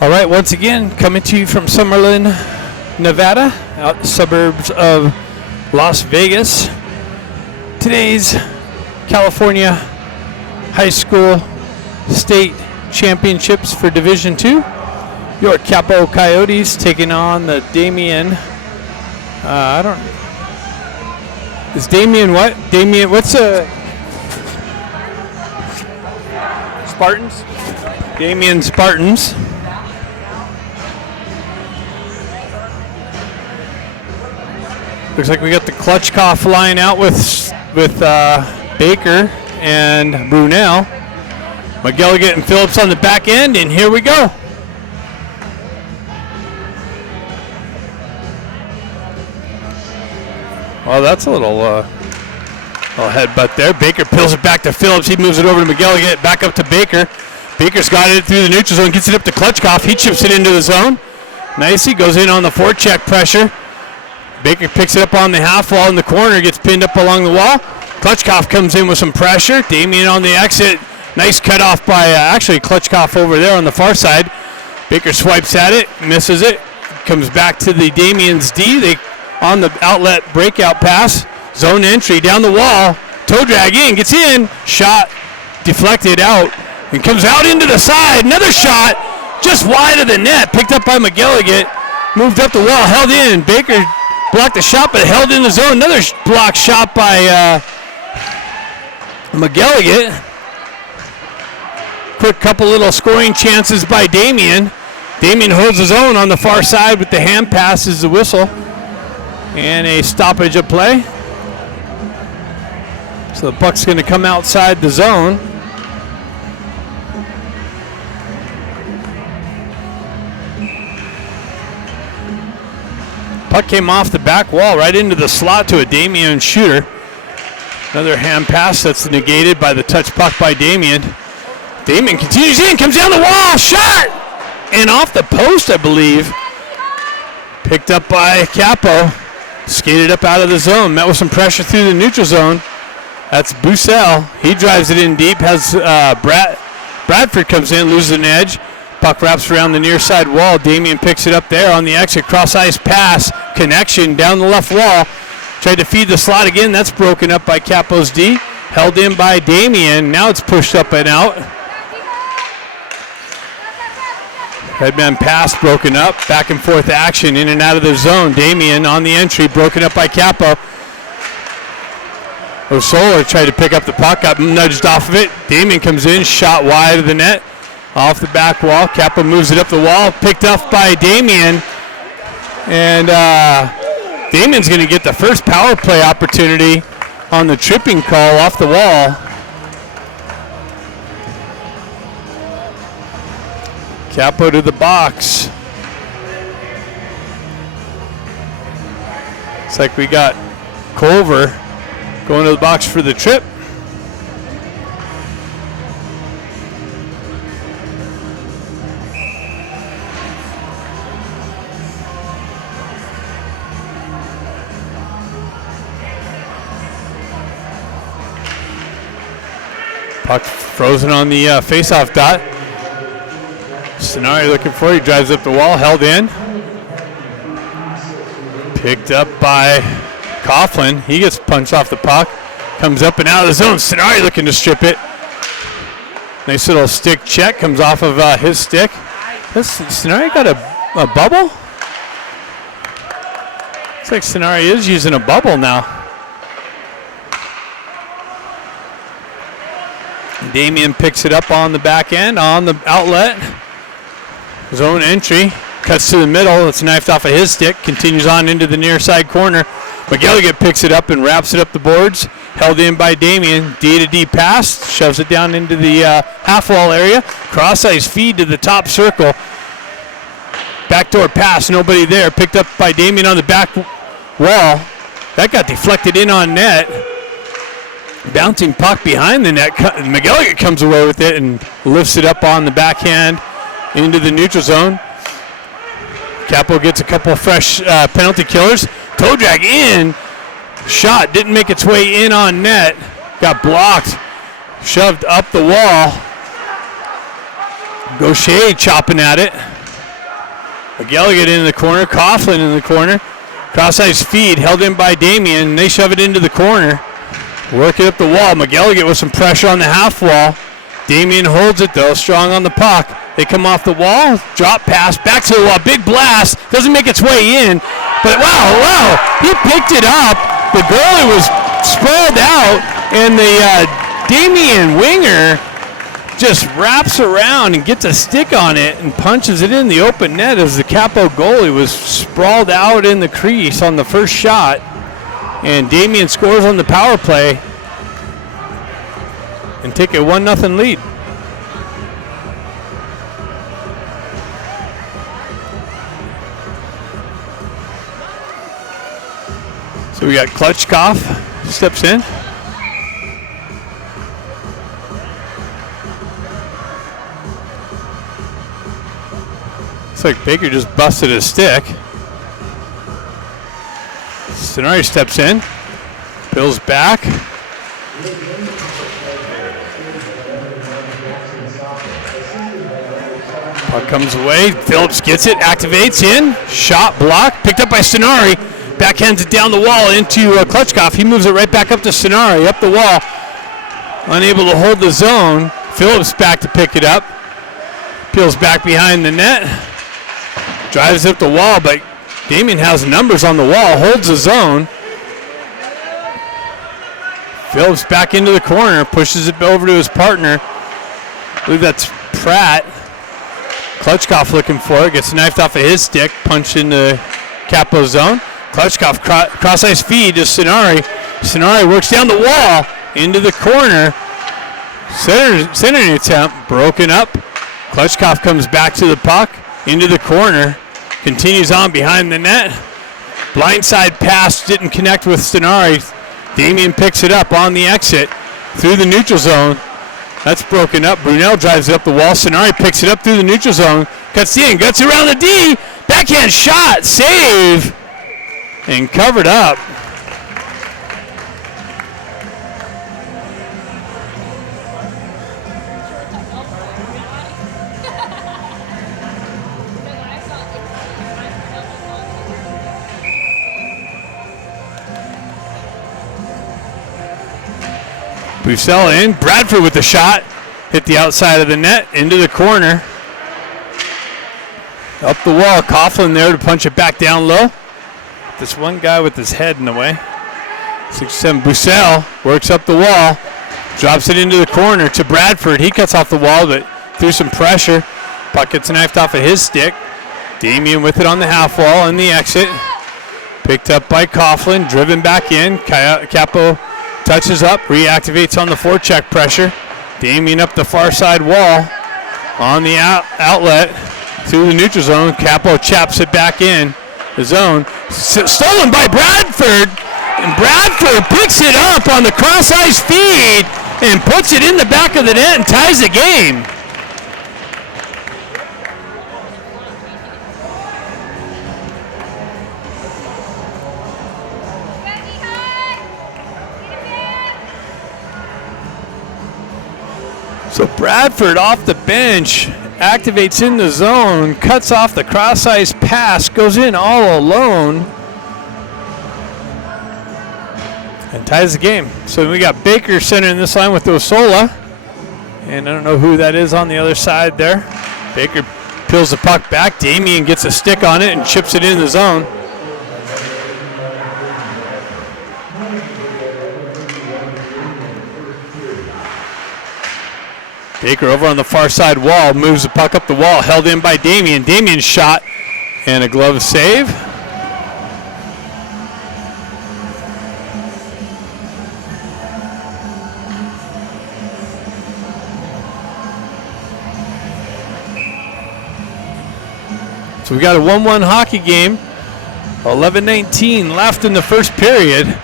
All right, once again, coming to you from Summerlin, Nevada, out the suburbs of Las Vegas. Today's California High School State Championships for Division II. Your Capo Coyotes taking on the Damien. Is Damien what? Damien, what's Spartans? Damien Spartans. Looks like we got the Klutchkoff line out with Baker and Brunel. McGilligan and Phillips on the back end, and here we go. Well, that's a little headbutt there. Baker peels it back to Phillips. He moves it over to McGilligan, back up to Baker. Baker's got it through the neutral zone, gets it up to Klutchkoff. He chips it into the zone. Nicely goes in on the forecheck pressure. Baker picks it up on the half wall in the corner, gets pinned up along the wall. Klutchkoff comes in with some pressure. Damien on the exit. Nice cutoff by Klutchkoff over there on the far side. Baker swipes at it, misses it. Comes back to the Damien's D. They on the outlet breakout pass. Zone entry down the wall. Toe drag in, gets in. Shot deflected out and comes out into the side. Another shot just wide of the net. Picked up by McGilligan. Moved up the wall, held in. Baker blocked the shot, but held in the zone. Another block shot by McGilligan. Quick couple little scoring chances by Damien. Damien holds his own on the far side with the hand pass as the whistle. And a stoppage of play. So the puck's going to come outside the zone. Puck came off the back wall right into the slot to a Damien shooter. Another hand pass that's negated by the touch puck by Damien. Damien continues in, comes down the wall, shot! And off the post, I believe. Picked up by Capo. Skated up out of the zone, met with some pressure through the neutral zone. That's Bussell. He drives it in deep, has Bradford comes in, loses an edge. Puck wraps around the near side wall. Damien picks it up there on the exit. Cross ice pass. Connection down the left wall. Tried to feed the slot again. That's broken up by Capo's D. Held in by Damien. Now it's pushed up and out. Headman pass broken up. Back and forth action in and out of the zone. Damien on the entry. Broken up by Capo. Osola tried to pick up the puck. Got nudged off of it. Damien comes in. Shot wide of the net. Off the back wall. Capo moves it up the wall. Picked up by Damien. And Damien's going to get the first power play opportunity on the tripping call off the wall. Capo to the box. Looks like we got Culver going to the box for the trip. Puck frozen on the face-off dot. Stenari looking for it. He drives up the wall, held in. Picked up by Coughlin. He gets punched off the puck. Comes up and out of the zone. Stenari looking to strip it. Nice little stick check. Comes off of his stick. Stenari got a bubble? Looks like Stenari is using a bubble now. Damien picks it up on the back end, on the outlet. Zone entry, cuts to the middle. It's knifed off of his stick, continues on into the near side corner. McGilligan picks it up and wraps it up the boards. Held in by Damien. D-to-D pass, shoves it down into the half wall area. Cross ice feed to the top circle. Backdoor pass, nobody there. Picked up by Damien on the back wall. That got deflected in on net. Bouncing puck behind the net. McGilligan comes away with it and lifts it up on the backhand into the neutral zone. Capo gets a couple of fresh penalty killers. Toe drag in. Shot didn't make its way in on net. Got blocked. Shoved up the wall. Gaucher chopping at it. McGilligan in the corner. Coughlin in the corner. Cross-ice feed held in by Damien. They shove it into the corner. Working up the wall. McGilligan with some pressure on the half wall. Damien holds it though, strong on the puck. They come off the wall. Drop pass back to the wall. Big blast. Doesn't make its way in. But wow. He picked it up. The goalie was sprawled out. And the Damien winger just wraps around and gets a stick on it and punches it in the open net as the Capo goalie was sprawled out in the crease on the first shot. And Damien scores on the power play and take a 1-0 lead. So we got Klutchkov steps in. Looks like Baker just busted his stick. Stenari steps in. Bill's back. Puck comes away. Phillips gets it, activates in. Shot blocked, picked up by Stenari. Backhands it down the wall into Klutchkov. He moves it right back up to Stenari, up the wall. Unable to hold the zone. Phillips back to pick it up. Peels back behind the net. Drives up the wall, but Damien has numbers on the wall, holds the zone. Phillips back into the corner, pushes it over to his partner. I believe that's Pratt. Klutchkov looking for it, gets knifed off of his stick, punched into Capo's zone. Klutchkov cross-ice feed to Stenari. Stenari works down the wall into the corner. Centering attempt, broken up. Klutchkov comes back to the puck, into the corner, continues on behind the net. Blindside pass didn't connect with Stenari. Damien picks it up on the exit through the neutral zone. That's broken up. Brunel drives it up the wall. Stenari picks it up through the neutral zone. Cuts in, guts around the D. Backhand shot, save, and covered up. Bucell in. Bradford with the shot. Hit the outside of the net. Into the corner. Up the wall. Coughlin there to punch it back down low. This one guy with his head in the way. 6'7" Bucell works up the wall. Drops it into the corner to Bradford. He cuts off the wall, but through some pressure. Puck gets knifed off of his stick. Damien with it on the half wall in the exit. Picked up by Coughlin. Driven back in. Capo touches up, reactivates on the forecheck pressure. Damien up the far side wall on the outlet through the neutral zone. Capo chaps it back in the zone. Stolen by Bradford, and Bradford picks it up on the cross-ice feed and puts it in the back of the net and ties the game. So Bradford off the bench, activates in the zone, cuts off the cross-ice pass, goes in all alone, and ties the game. So we got Baker centering this line with Osola, and I don't know who that is on the other side there. Baker peels the puck back. Damien gets a stick on it and chips it in the zone. Baker over on the far side wall, moves the puck up the wall, held in by Damien. Damien's shot and a glove save. So we got a 1-1 hockey game. 11:19 left in the first period.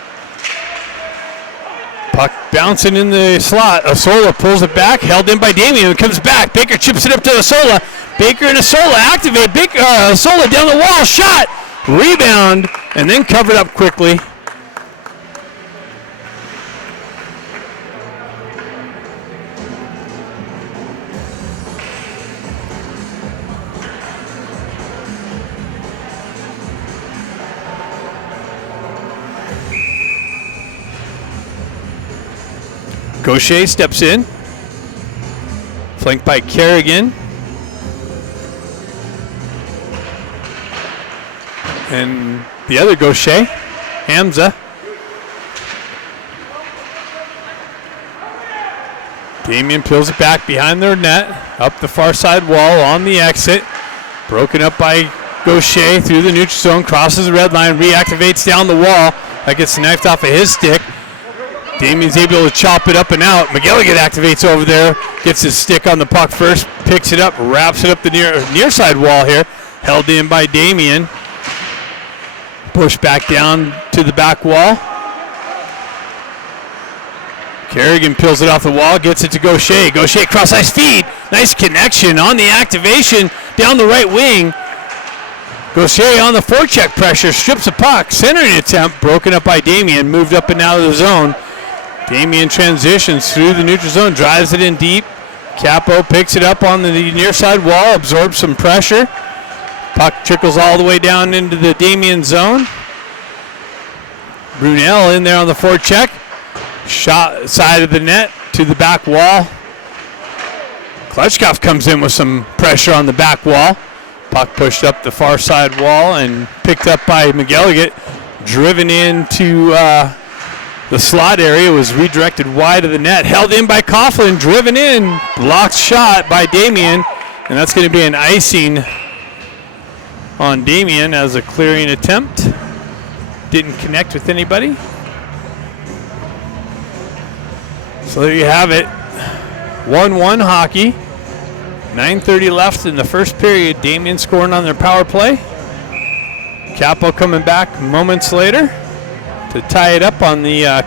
Puck bouncing in the slot. Osola pulls it back, held in by Damien. It comes back. Baker chips it up to Osola. Baker and Osola activate. Osola down the wall. Shot. Rebound. And then covered up quickly. Gaucher steps in. Flanked by Kerrigan. And the other Gaucher, Hamza. Damien peels it back behind their net, up the far side wall on the exit. Broken up by Gaucher through the neutral zone, crosses the red line, reactivates down the wall. That gets knifed off of his stick. Damien's able to chop it up and out. McGilligan activates over there, gets his stick on the puck first, picks it up, wraps it up the near side wall here. Held in by Damien. Pushed back down to the back wall. Kerrigan peels it off the wall, gets it to Gaucher. Gaucher cross-ice feed. Nice connection on the activation down the right wing. Gaucher on the forecheck pressure, strips the puck. Centering attempt, broken up by Damien, moved up and out of the zone. Damien transitions through the neutral zone, drives it in deep. Capo picks it up on the near side wall, absorbs some pressure. Puck trickles all the way down into the Damien zone. Brunel in there on the forecheck. Shot side of the net to the back wall. Klitschkoff comes in with some pressure on the back wall. Puck pushed up the far side wall and picked up by McGilligan. Driven into the slot area, was redirected wide of the net. Held in by Coughlin, driven in. Blocked shot by Damien. And that's going to be an icing on Damien as a clearing attempt. Didn't connect with anybody. So there you have it. 1-1 hockey. 9:30 left in the first period. Damien scoring on their power play. Capo coming back moments later to tie it up on the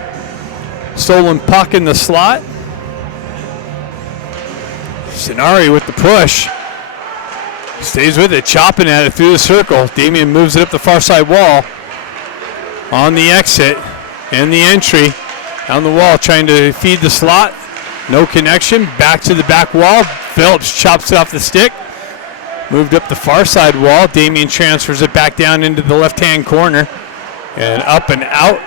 stolen puck in the slot. Sinari with the push. Stays with it, chopping at it through the circle. Damien moves it up the far side wall. On the exit and the entry. On the wall, trying to feed the slot. No connection. Back to the back wall. Phillips chops it off the stick. Moved up the far side wall. Damien transfers it back down into the left-hand corner. And up and out.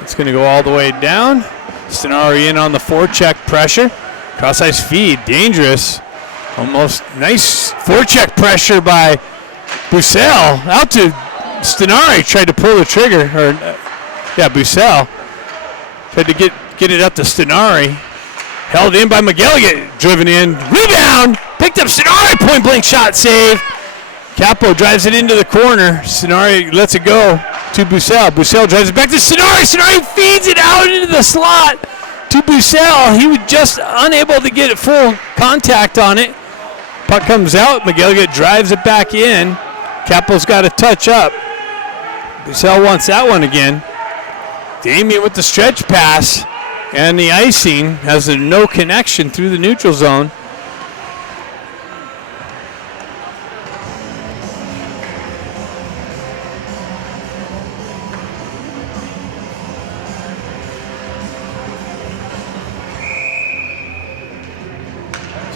It's going to go all the way down. Stenari in on the forecheck pressure. Cross-ice feed. Dangerous. Almost nice forecheck pressure by Bussell. Out to Stenari. Tried to pull the trigger. Bussell. Tried to get it up to Stenari. Held in by McGilligan. Driven in. Rebound. Picked up Stenari. Point blank shot save. Capo drives it into the corner. Stenari lets it go to Bussell. Bussell drives it back to Stenari. Stenari feeds it out into the slot to Bussell. He was just unable to get full contact on it. Puck comes out. McGilligan drives it back in. Capo's got to touch up. Bussell wants that one again. Damien with the stretch pass, and the icing has a no connection through the neutral zone.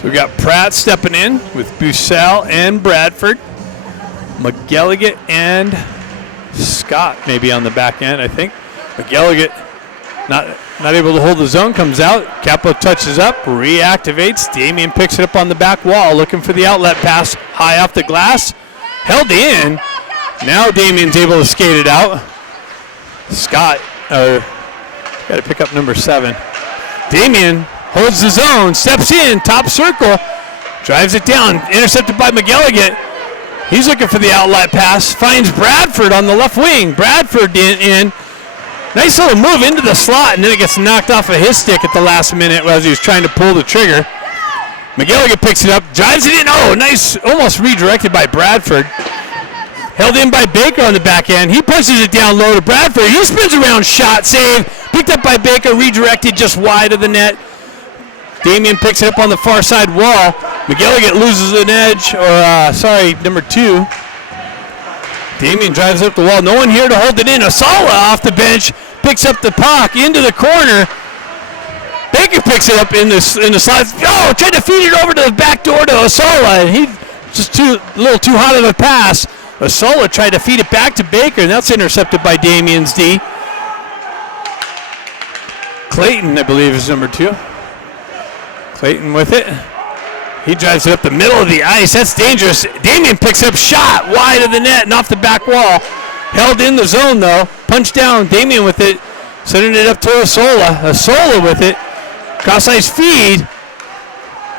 So we got Pratt stepping in with Bussell and Bradford. McGilligan and Scott maybe on the back end, I think. McGilligan not able to hold the zone, comes out. Capo touches up, reactivates. Damien picks it up on the back wall, looking for the outlet pass high off the glass. Held in. Now Damien's able to skate it out. Scott, got to pick up number 7. Damien holds the zone, steps in, top circle, drives it down, intercepted by McGilligan. He's looking for the outlet pass, finds Bradford on the left wing. Bradford in. Nice little move into the slot, and then it gets knocked off of his stick at the last minute as he was trying to pull the trigger. McGilligan picks it up, drives it in. Oh, nice, almost redirected by Bradford. Held in by Baker on the back end. He pushes it down low to Bradford. He spins around, shot, save. Picked up by Baker, redirected just wide of the net. Damien picks it up on the far side wall. McGilligan loses an edge, number 2. Damien drives up the wall. No one here to hold it in. Asala off the bench picks up the puck into the corner. Baker picks it up in the slot. Oh, tried to feed it over to the back door to Asala, and he just a little too hot of a pass. Asala tried to feed it back to Baker, and that's intercepted by Damien's D. Clayton, I believe, is number 2. Clayton with it. He drives it up the middle of the ice. That's dangerous. Damien picks up shot wide of the net and off the back wall. Held in the zone, though. Punched down. Damien with it. Sending it up to Osola. Osola with it. Cross-ice feed.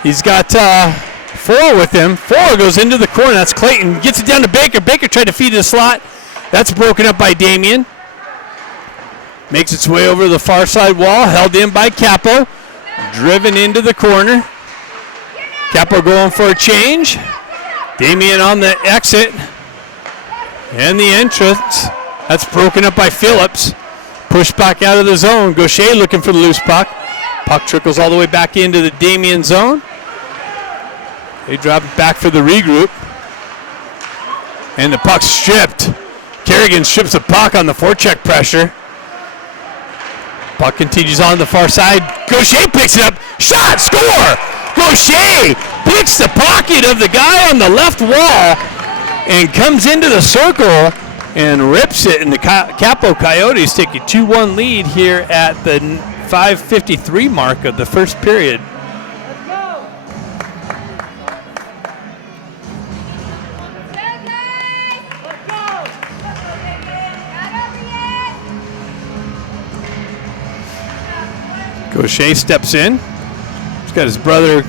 He's got 4 with him. 4 goes into the corner. That's Clayton. Gets it down to Baker. Baker tried to feed the slot. That's broken up by Damien. Makes its way over the far side wall. Held in by Capo. Driven into the corner. Capo going for a change. Damien on the exit. And the entrance. That's broken up by Phillips. Pushed back out of the zone. Gaucher looking for the loose puck. Puck trickles all the way back into the Damien zone. They drop it back for the regroup. And the puck stripped. Kerrigan strips the puck on the forecheck pressure. Puck continues on the far side. Gaucher picks it up. Shot! Score! Gaucher picks the pocket of the guy on the left wall and comes into the circle and rips it. And the Capo Coyotes take a 2-1 lead here at the 5:53 mark of the first period. Gaucher steps in. He's got his brother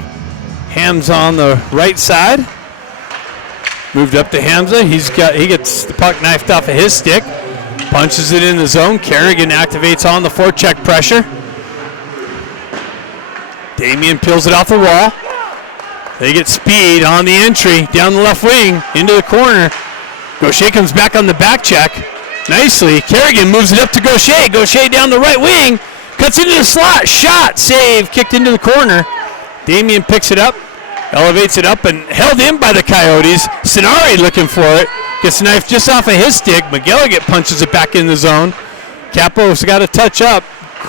Hamza on the right side. Moved up to Hamza. He gets the puck knifed off of his stick. Punches it in the zone. Kerrigan activates on the forecheck pressure. Damien peels it off the wall. They get speed on the entry down the left wing into the corner. Gaucher comes back on the back check. Nicely. Kerrigan moves it up to Gaucher. Gaucher down the right wing. Cuts into the slot. Shot. Save. Kicked into the corner. Damien picks it up. Elevates it up and held in by the Coyotes. Sonari looking for it. Gets knifed just off of his stick. McGilligan punches it back in the zone. Capo's got a touch up.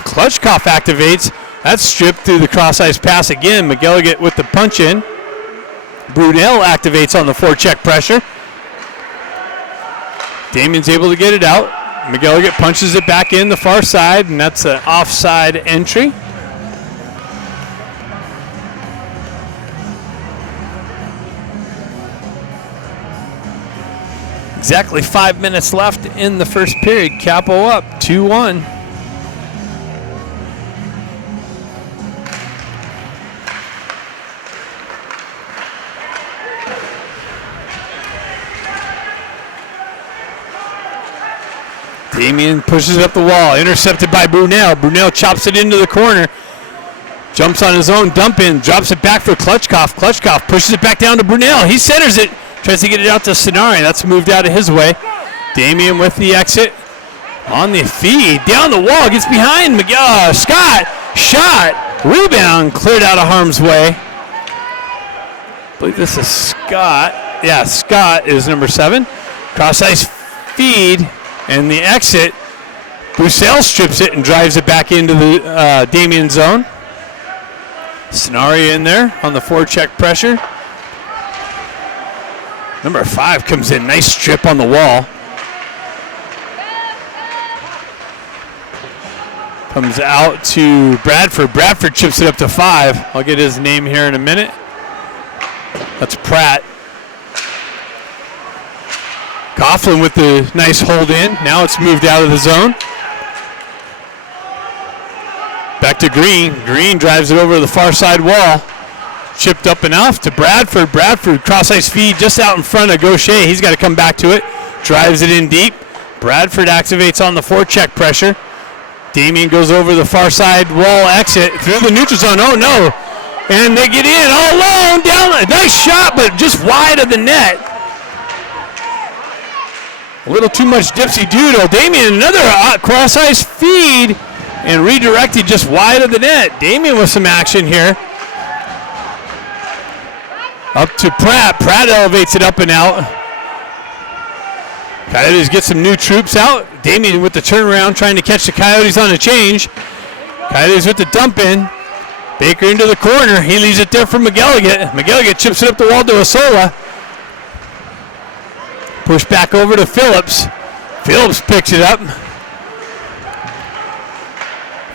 Klutchkov activates. That's stripped through the cross-ice pass again. McGilligan with the punch in. Brunel activates on the forecheck pressure. Damien's able to get it out. McGilligan punches it back in the far side, and that's an offside entry. Exactly 5 minutes left in the first period. Capo up 2-1. Damien pushes it up the wall, intercepted by Brunel. Brunel chops it into the corner. Jumps on his own dump in, drops it back for Klutchkov. Klutchkov pushes it back down to Brunel. He centers it, tries to get it out to Sonari. That's moved out of his way. Damien with the exit. On the feed, down the wall, gets behind Scott. Shot, rebound, cleared out of harm's way. I believe this is Scott. Yeah, Scott is number 7. Cross-ice feed. And the exit, Bussell strips it and drives it back into the Damien zone. Sonari in there on the forecheck pressure. Number 5 comes in, nice strip on the wall. Comes out to Bradford. Bradford chips it up to 5. I'll get his name here in a minute. That's Pratt. Coughlin with the nice hold in. Now it's moved out of the zone. Back to Green. Green drives it over the far side wall. Chipped up and off to Bradford. Bradford cross-ice feed just out in front of Gaucher. He's got to come back to it. Drives it in deep. Bradford activates on the forecheck pressure. Damien goes over the far side wall exit through the neutral zone. Oh no. And they get in all alone. Down. A nice shot, but just wide of the net. A little too much dipsy doodle. Damien, another cross-ice feed and redirected just wide of the net. Damien with some action here. Up to Pratt. Pratt elevates it up and out. Coyotes get some new troops out. Damien with the turnaround trying to catch the Coyotes on a change. Coyotes with the dump in. Baker into the corner. He leaves it there for McGilligan. McGilligan chips it up the wall to Osola. Push back over to Phillips. Phillips picks it up.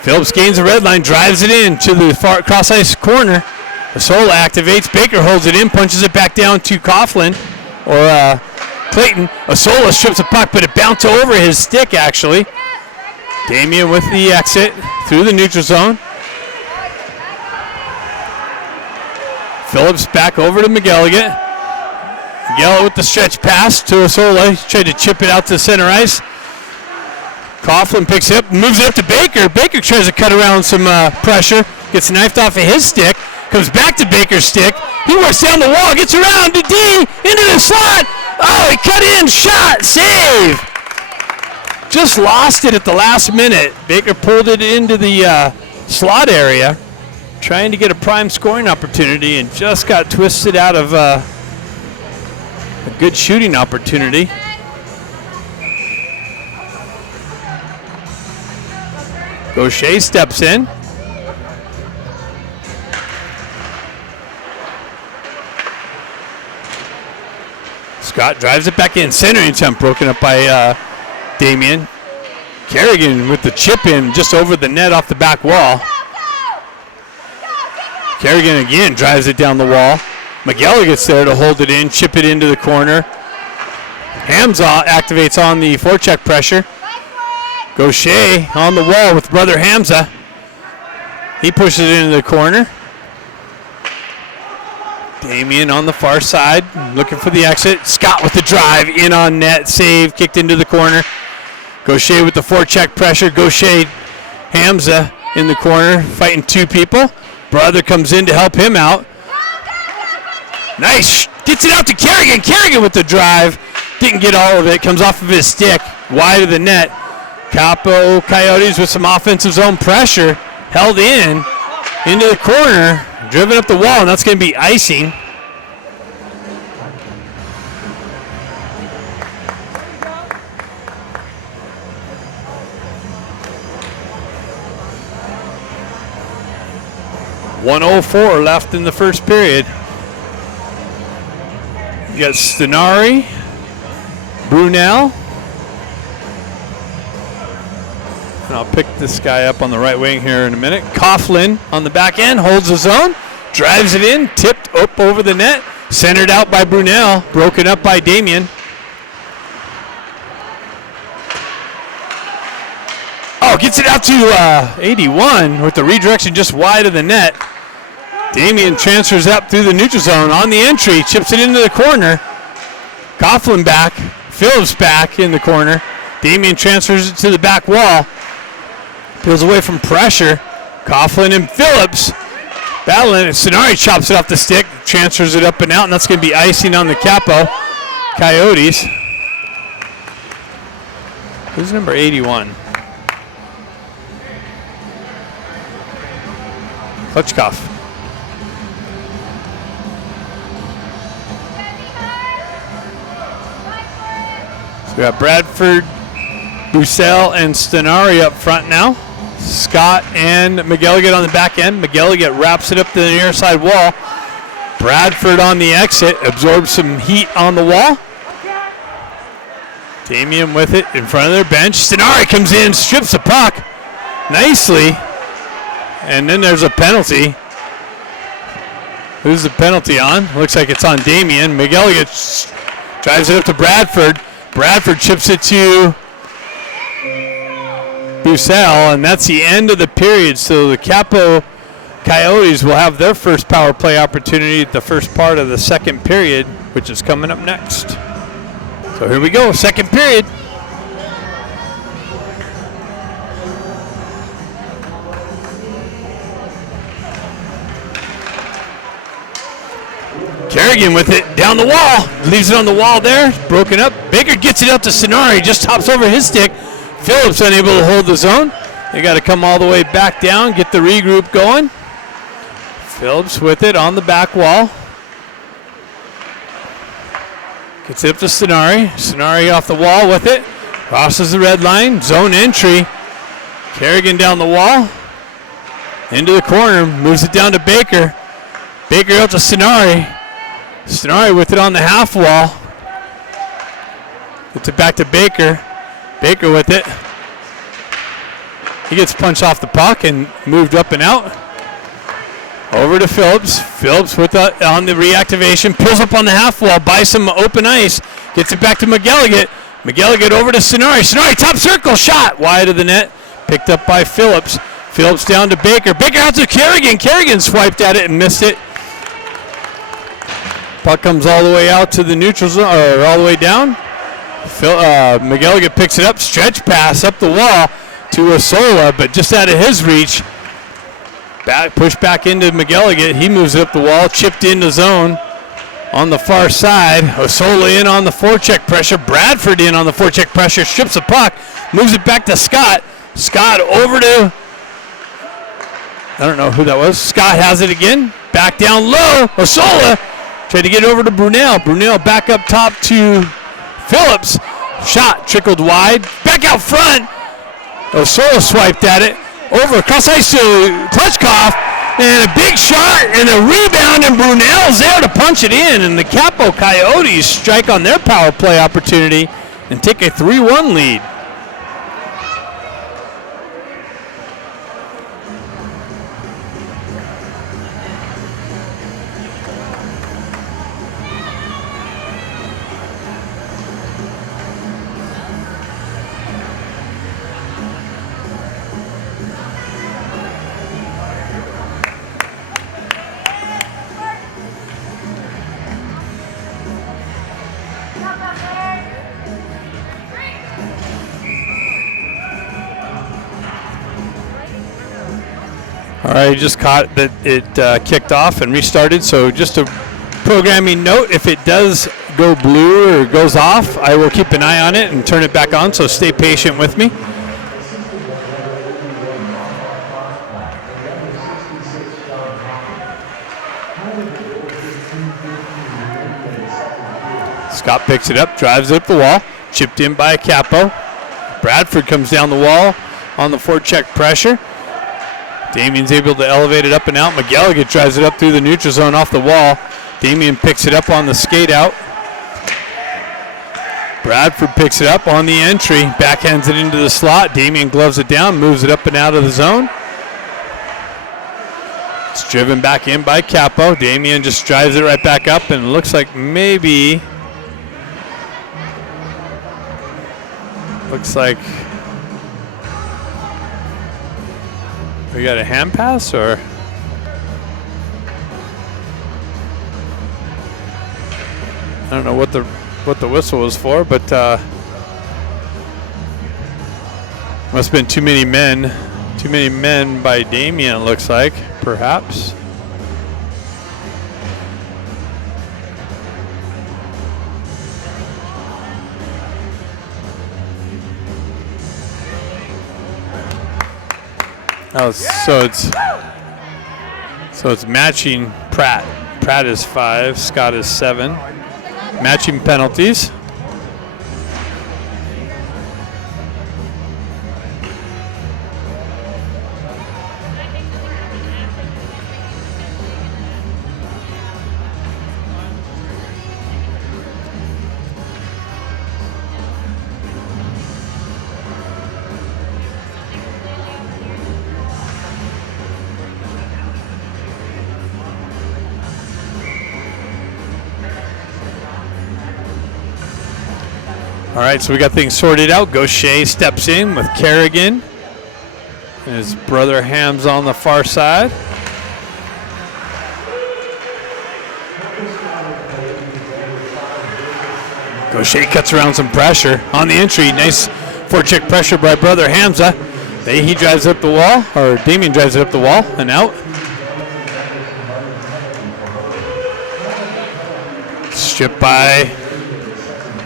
Phillips gains the red line, drives it in to the far cross ice corner. Asola activates. Baker holds it in, punches it back down to Clayton. Asola strips the puck, but it bounced over his stick, actually. Damien with the exit through the neutral zone. Phillips back over to McGilligan. McGilligan with the stretch pass to Asola. He tried to chip it out to center ice. Coughlin picks it up, moves it up to Baker. Baker tries to cut around some pressure, gets knifed off of his stick, comes back to Baker's stick. He works down the wall, gets around to D, into the slot. Oh, he cut in, shot, save. Just lost it at the last minute. Baker pulled it into the slot area, trying to get a prime scoring opportunity, and just got twisted out of a good shooting opportunity. Gaucher steps in. Scott drives it back in. Centering attempt broken up by Damien. Kerrigan with the chip in just over the net off the back wall. Kerrigan again drives it down the wall. McGilligan gets there to hold it in, chip it into the corner. Hamza activates on the forecheck pressure. Gaucher on the wall with brother Hamza. He pushes it into the corner. Damien on the far side, looking for the exit. Scott with the drive, in on net, save, kicked into the corner. Gaucher with the forecheck pressure. Gaucher, Hamza in the corner, fighting two people. Brother comes in to help him out. Nice, gets it out to Kerrigan. Kerrigan with the drive, didn't get all of it, comes off of his stick, wide of the net. Capo Coyotes with some offensive zone pressure, held into the corner, driven up the wall, and that's going to be icing. .104 left in the first period. You got Stenari, Brunel. And I'll pick this guy up on the right wing here in a minute. Coughlin on the back end, holds the zone, drives it in, tipped up over the net, centered out by Brunel, broken up by Damien. Oh, gets it out to 81 with the redirection just wide of the net. Damien transfers up through the neutral zone on the entry, chips it into the corner. Coughlin back, Phillips back in the corner. Damien transfers it to the back wall. Peels away from pressure. Coughlin and Phillips battling. Stenari chops it off the stick, transfers it up and out, and that's going to be icing on the Capo Coyotes. Who's number 81? Klitschkoff. So we got Bradford, Bussell, and Stenari up front now. Scott and McGilligan on the back end. McGilligan wraps it up to the near side wall. Bradford on the exit, absorbs some heat on the wall. Damien with it in front of their bench. Stenari comes in, strips the puck nicely. And then there's a penalty. Who's the penalty on? Looks like it's on Damien. McGilligan drives it up to Bradford. Bradford chips it to Bussell, and that's the end of the period. So the Capo Coyotes will have their first power play opportunity at the first part of the second period, which is coming up next. So here we go, second period. Kerrigan with it down the wall, leaves it on the wall there, broken up. Baker gets it out to Stenari, just tops over his stick. Phillips unable to hold the zone. They got to come all the way back down, get the regroup going. Phillips with it on the back wall. Gets it up to Stenari. Stenari off the wall with it. Crosses the red line, zone entry. Kerrigan down the wall. Into the corner, moves it down to Baker. Baker out to Stenari. Stenari with it on the half wall. Gets it back to Baker. Baker with it. He gets punched off the puck and moved up and out. Over to Phillips. Phillips with on the reactivation. Pulls up on the half wall. Buys some open ice. Gets it back to McGilligan. McGilligan over to Sonari. Sonari top circle. Shot wide of the net. Picked up by Phillips. Phillips down to Baker. Baker out to Kerrigan. Kerrigan swiped at it and missed it. Puck comes all the way out to the neutral zone, or all the way down. McGilligan picks it up. Stretch pass up the wall to Osola, but just out of his reach. Push back into McGilligan. He moves it up the wall. Chipped into zone on the far side. Osola in on the forecheck pressure. Bradford in on the forecheck pressure. Strips the puck. Moves it back to Scott. Scott over to, I don't know who that was. Scott has it again. Back down low. Osola tried to get over to Brunel. Brunel back up top to Phillips. Shot trickled wide. Back out front. Osola swiped at it. Over across ice to Klitschkoff. And a big shot and a rebound, and Brunel's there to punch it in. And the Capo Coyotes strike on their power play opportunity and take a 3-1 lead. All right, just caught that it kicked off and restarted. So just a programming note, if it does go blue or goes off, I will keep an eye on it and turn it back on, so stay patient with me. Scott picks it up, drives it up the wall, chipped in by Capo. Bradford comes down the wall on the forecheck pressure. Damien's able to elevate it up and out. McGilligan drives it up through the neutral zone off the wall. Damien picks it up on the skate out. Bradford picks it up on the entry, backhands it into the slot. Damien gloves it down, moves it up and out of the zone. It's driven back in by Capo. Damien just drives it right back up, and it looks like maybe, we got a hand pass, or I don't know what the whistle was for, but must have been too many men by Damien, it looks like, perhaps. Oh, so it's matching Pratt. Pratt is 5, Scott is 7. Matching penalties. All right, so we got things sorted out. Gaucher steps in with Kerrigan. And his brother Ham's on the far side. Gaucher cuts around some pressure on the entry. Nice forecheck pressure by brother Hamza. He drives up the wall, or Damien drives it up the wall and out. Stripped by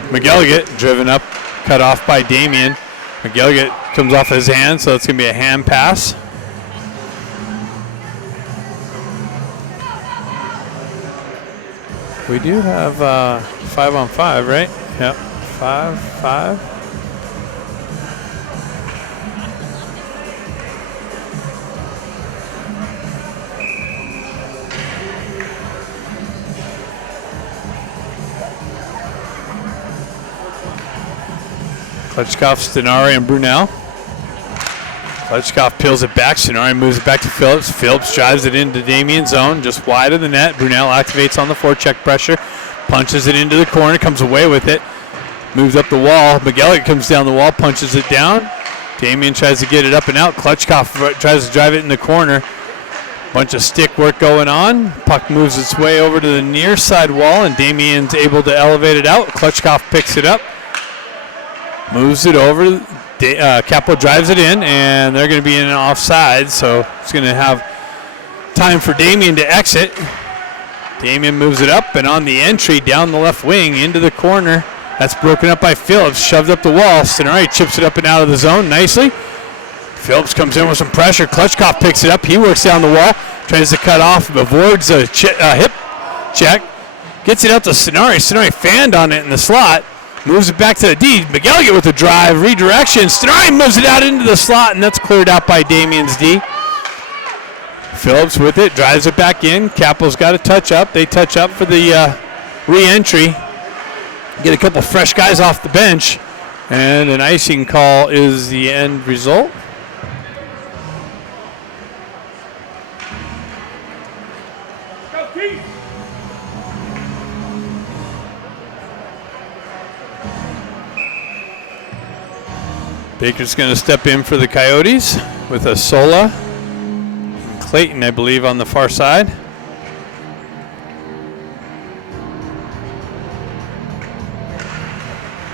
McGilligan, driven up, cut off by Damien. McGilligan comes off his hand, so it's going to be a hand pass. We do have 5-on-5, right? Yep, 5-5. Klitschkoff, Stenari, and Brunel. Klitschkoff peels it back. Sonari moves it back to Phillips. Phillips drives it into Damien's zone, just wide of the net. Brunel activates on the forecheck pressure. Punches it into the corner, comes away with it. Moves up the wall. McGilligan comes down the wall, punches it down. Damien tries to get it up and out. Klitschkoff tries to drive it in the corner. Bunch of stick work going on. Puck moves its way over to the near side wall, and Damien's able to elevate it out. Klitschkoff picks it up. Moves it over. Capo drives it in, and they're going to be in an offside, so it's going to have time for Damien to exit. Damien moves it up, and on the entry down the left wing into the corner. That's broken up by Phillips, shoved up the wall. Sonari chips it up and out of the zone nicely. Phillips comes in with some pressure. Klitschkoff picks it up. He works down the wall, tries to cut off, avoids a hip check. Gets it out to Sonari. Sonari fanned on it in the slot. Moves it back to the D. McGilligan with the drive, redirection. Sonari moves it out into the slot, and that's cleared out by Damien's D. Phillips with it, drives it back in. Capo's got a touch up. They touch up for the re-entry. Get a couple fresh guys off the bench, and an icing call is the end result. Baker's going to step in for the Coyotes with a Sola and Clayton, I believe, on the far side.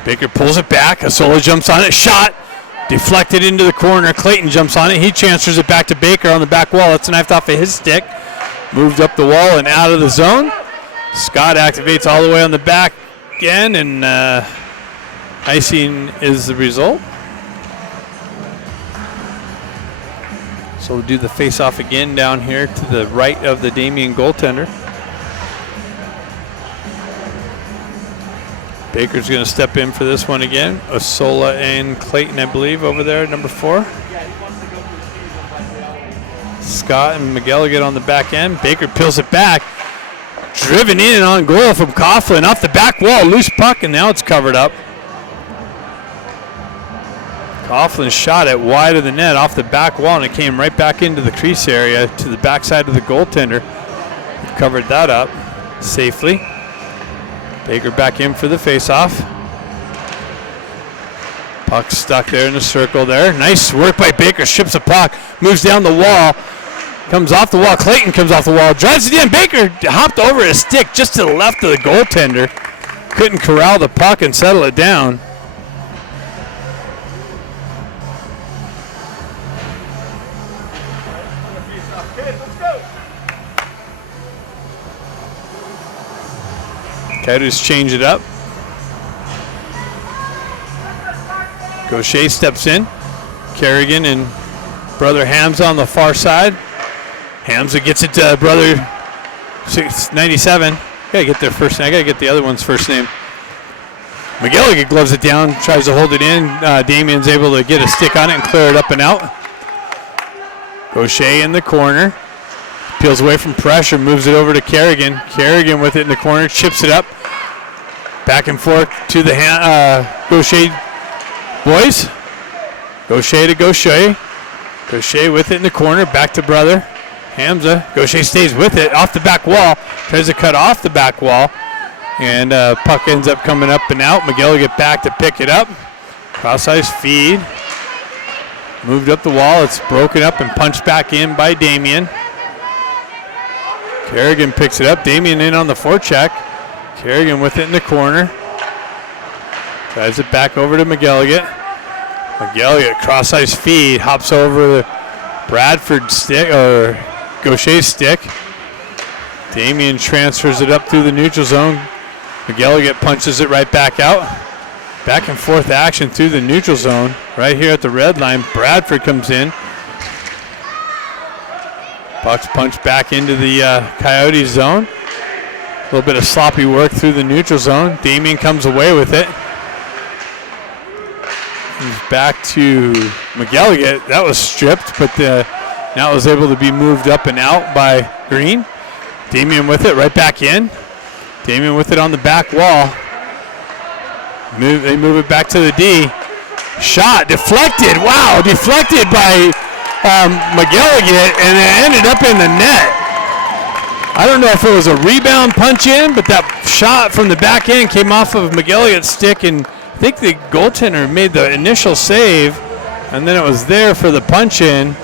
Baker pulls it back. Asola jumps on it. Shot. Deflected into the corner. Clayton jumps on it. He transfers it back to Baker on the back wall. It's knifed off of his stick. Moved up the wall and out of the zone. Scott activates all the way on the back again, and icing is the result. So we'll do the face-off again down here to the right of the Damien goaltender. Baker's going to step in for this one again. Asola and Clayton, I believe, over there, number 4. Scott and McGilligan on the back end. Baker peels it back. Driven in on goal from Coughlin off the back wall. Loose puck, and now it's covered up. Coughlin shot it wide of the net off the back wall, and it came right back into the crease area to the backside of the goaltender. Covered that up safely. Baker back in for the faceoff. Puck stuck there in the circle there. Nice work by Baker. Strips the puck. Moves down the wall. Comes off the wall. Clayton comes off the wall. Drives it in. Baker hopped over his stick just to the left of the goaltender. Couldn't corral the puck and settle it down. Coyotes change it up. Gaucher steps in. Kerrigan and brother Hamza on the far side. Hamza gets it to brother 697. Gotta get their first name. I gotta get the other one's first name. McGilligan gloves it down, tries to hold it in. Damien's able to get a stick on it and clear it up and out. Gaucher in the corner. Peels away from pressure, moves it over to Kerrigan. Kerrigan with it in the corner, chips it up. Back and forth to the Gaucher boys. Gaucher to Gaucher. Gaucher with it in the corner, back to brother Hamza. Gaucher stays with it off the back wall. Tries to cut off the back wall. And puck ends up coming up and out. McGilligan back to pick it up. Cross-ice feed. Moved up the wall. It's broken up and punched back in by Damien. Kerrigan picks it up. Damien in on the forecheck. Kerrigan with it in the corner. Drives it back over to McGilligan. McGilligan, cross-ice feed, hops over the Bradford stick, or Gaucher's stick. Damien transfers it up through the neutral zone. McGilligan punches it right back out. Back and forth action through the neutral zone. Right here at the red line, Bradford comes in. Puck's punched back into the Coyotes zone. A little bit of sloppy work through the neutral zone. Damien comes away with it. He's back to McGilligan. That was stripped, but now it was able to be moved up and out by Green. Damien with it, right back in. Damien with it on the back wall. They move it back to the D. Shot deflected. Wow, deflected by McGilligan, and it ended up in the net. I don't know if it was a rebound punch in, but that shot from the back end came off of McGilligan's stick, and I think the goaltender made the initial save, and then it was there for the punch in.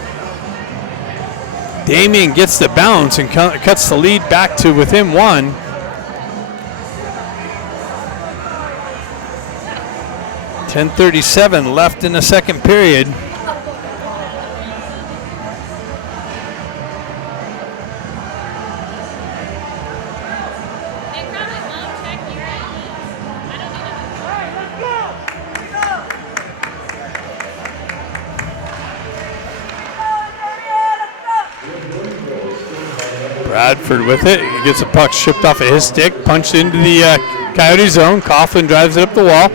Damien gets the bounce and cuts the lead back to within 1. .10:37 left in the second period. Bradford with it. He gets the puck shipped off of his stick, punched into the Coyote zone. Coughlin drives it up the wall.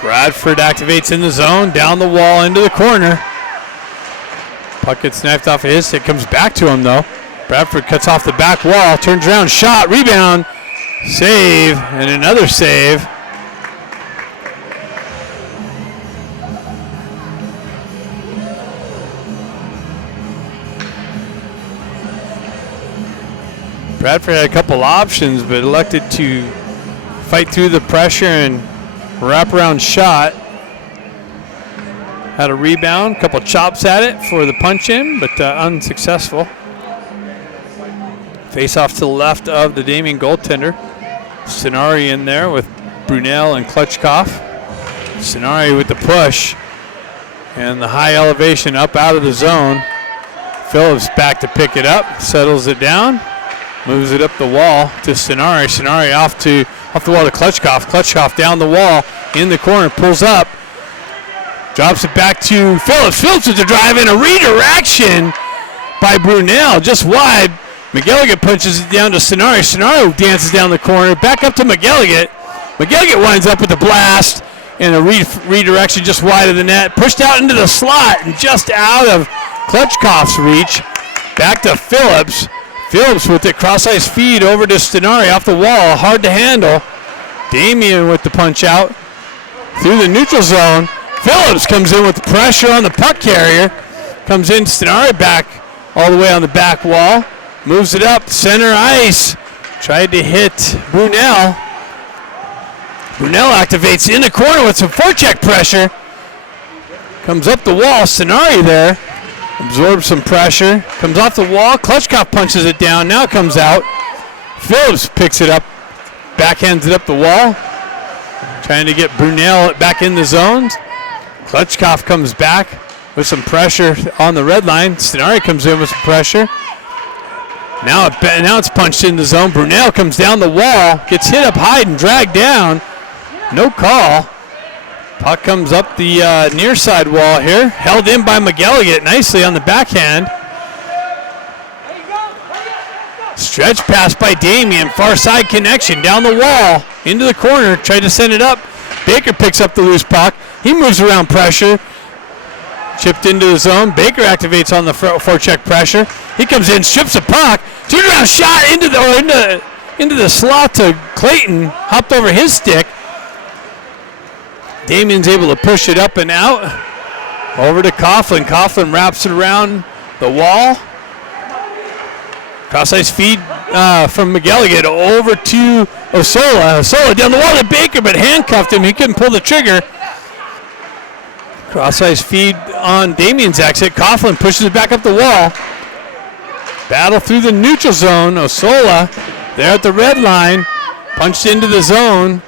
Bradford activates in the zone, down the wall, into the corner. Puck gets knifed off of his stick, comes back to him though. Bradford cuts off the back wall, turns around, shot, rebound, save, and another save. Bradford had a couple options, but elected to fight through the pressure and wraparound shot. Had a rebound, couple chops at it for the punch in, but unsuccessful. Face off to the left of the Damien goaltender. Sonari in there with Brunel and Klutchkov. Sonari with the push and the high elevation up out of the zone. Phillips back to pick it up, settles it down. Moves it up the wall to Sonari. Sonari off the wall to Klutchkov. Klutchkov down the wall in the corner, pulls up, drops it back to Phillips. Phillips with the drive in, a redirection by Brunel, just wide. McGilligan punches it down to Sonari. Sonari dances down the corner, back up to McGilligan. McGilligan winds up with a blast and a redirection just wide of the net. Pushed out into the slot and just out of Klutchkov's reach. Back to Phillips. Phillips with the cross-ice feed over to Stenari off the wall, hard to handle. Damien with the punch out through the neutral zone. Phillips comes in with the pressure on the puck carrier. Comes in, Stenari back all the way on the back wall. Moves it up, center ice. Tried to hit Brunel. Brunel activates in the corner with some forecheck pressure. Comes up the wall, Stenari there. Absorbs some pressure, comes off the wall, Klutchkov punches it down, now it comes out. Phillips picks it up, backhands it up the wall, trying to get Brunel back in the zone. Klutchkov comes back with some pressure on the red line. Stenari comes in with some pressure. Now it's punched in the zone. Brunel comes down the wall, gets hit up high and dragged down. No call. Puck comes up the near side wall here, held in by McGilligan nicely on the backhand. Stretch pass by Damien, far side connection, down the wall, into the corner, tried to send it up. Baker picks up the loose puck. He moves around pressure, chipped into the zone. Baker activates on the forecheck pressure. He comes in, strips the puck, turnaround shot into the slot to Clayton, hopped over his stick. Damien's able to push it up and out. Over to Coughlin. Coughlin wraps it around the wall. Cross-ice feed from McGilligan over to Osola. Osola down the wall to Baker, but handcuffed him. He couldn't pull the trigger. Cross-ice feed on Damien's exit. Coughlin pushes it back up the wall. Battle through the neutral zone. Osola there at the red line. Punched into the zone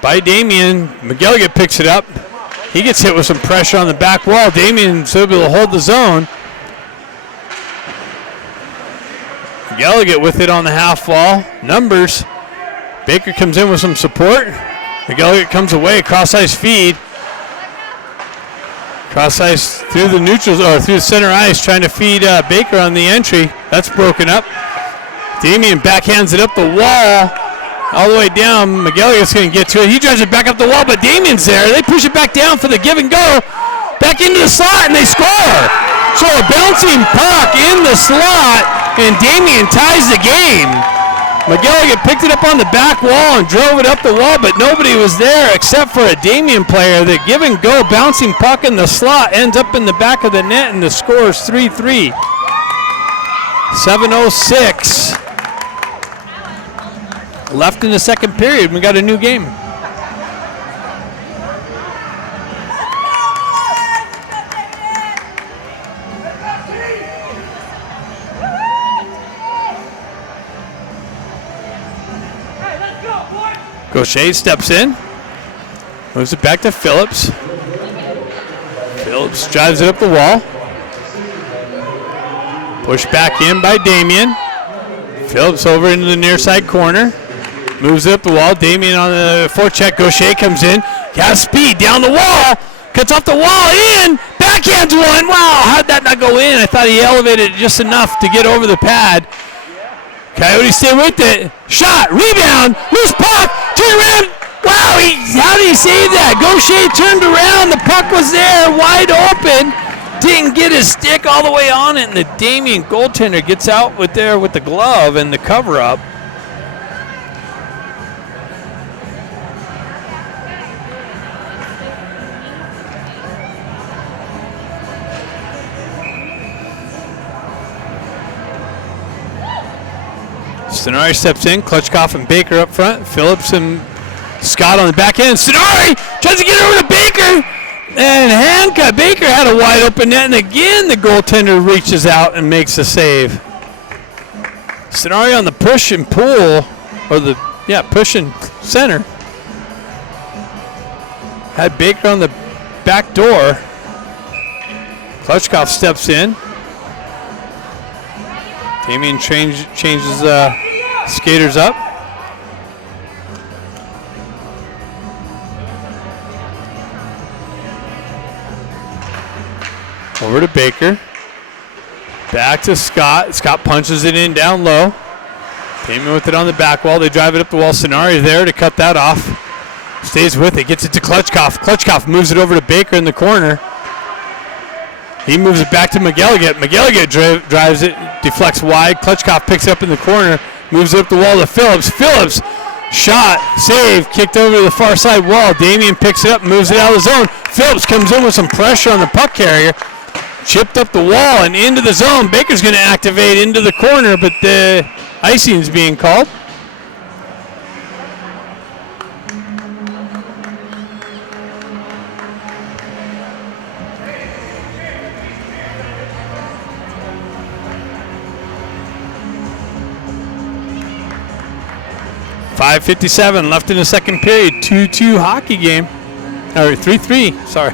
by Damien. McGilligan picks it up. He gets hit with some pressure on the back wall. Damien's able to hold the zone. McGilligan with it on the half wall. Numbers. Baker comes in with some support. McGilligan comes away. Cross-ice feed. Cross-ice through the neutrals, or through the center ice, trying to feed Baker on the entry. That's broken up. Damien backhands it up the wall. All the way down, McGilligan's going to get to it. He drives it back up the wall, but Damien's there. They push it back down for the give and go. Back into the slot, and they score. So a bouncing puck in the slot, and Damien ties the game. McGilligan picked it up on the back wall and drove it up the wall, but nobody was there except for a Damien player. The give and go bouncing puck in the slot ends up in the back of the net, and the score is 3-3. 7:06 left in the second period. We got a new game. Gaucher steps in, moves it back to Phillips. Phillips drives it up the wall. Pushed back in by Damien. Phillips over into the near side corner. Moves it up the wall. Damien on the forecheck. Gaucher comes in. Has speed down the wall. Cuts off the wall. In. Backhands one. Wow, how'd that not go in? I thought he elevated it just enough to get over the pad. Coyotes stay with it. Shot. Rebound. Loose puck. Turn around. Wow, how did he save that? Gaucher turned around. The puck was there. Wide open. Didn't get his stick all the way on it, and the Damien goaltender gets out with the glove and the cover up. Stenari steps in, Klutchkov and Baker up front, Phillips and Scott on the back end. Stenari tries to get over to Baker, and handcuff. Baker had a wide open net, and again the goaltender reaches out and makes a save. Stenari on the push and pull, or push and center. Had Baker on the back door. Klutchkov steps in. Damien changes skaters up. Over to Baker. Back to Scott. Scott punches it in down low. Damien with it on the back wall. They drive it up the wall. Stenari there to cut that off. Stays with it. Gets it to Klutchkov. Klutchkov moves it over to Baker in the corner. He moves it back to McGilligan. McGilligan drives it, deflects wide. Klutchkov picks it up in the corner, moves it up the wall to Phillips. Phillips, shot, save, kicked over to the far side wall. Damien picks it up, moves it out of the zone. Phillips comes in with some pressure on the puck carrier, chipped up the wall and into the zone. Baker's going to activate into the corner, but the icing is being called. .5:57 left in the second period. 2-2 hockey game. Or 3-3, sorry.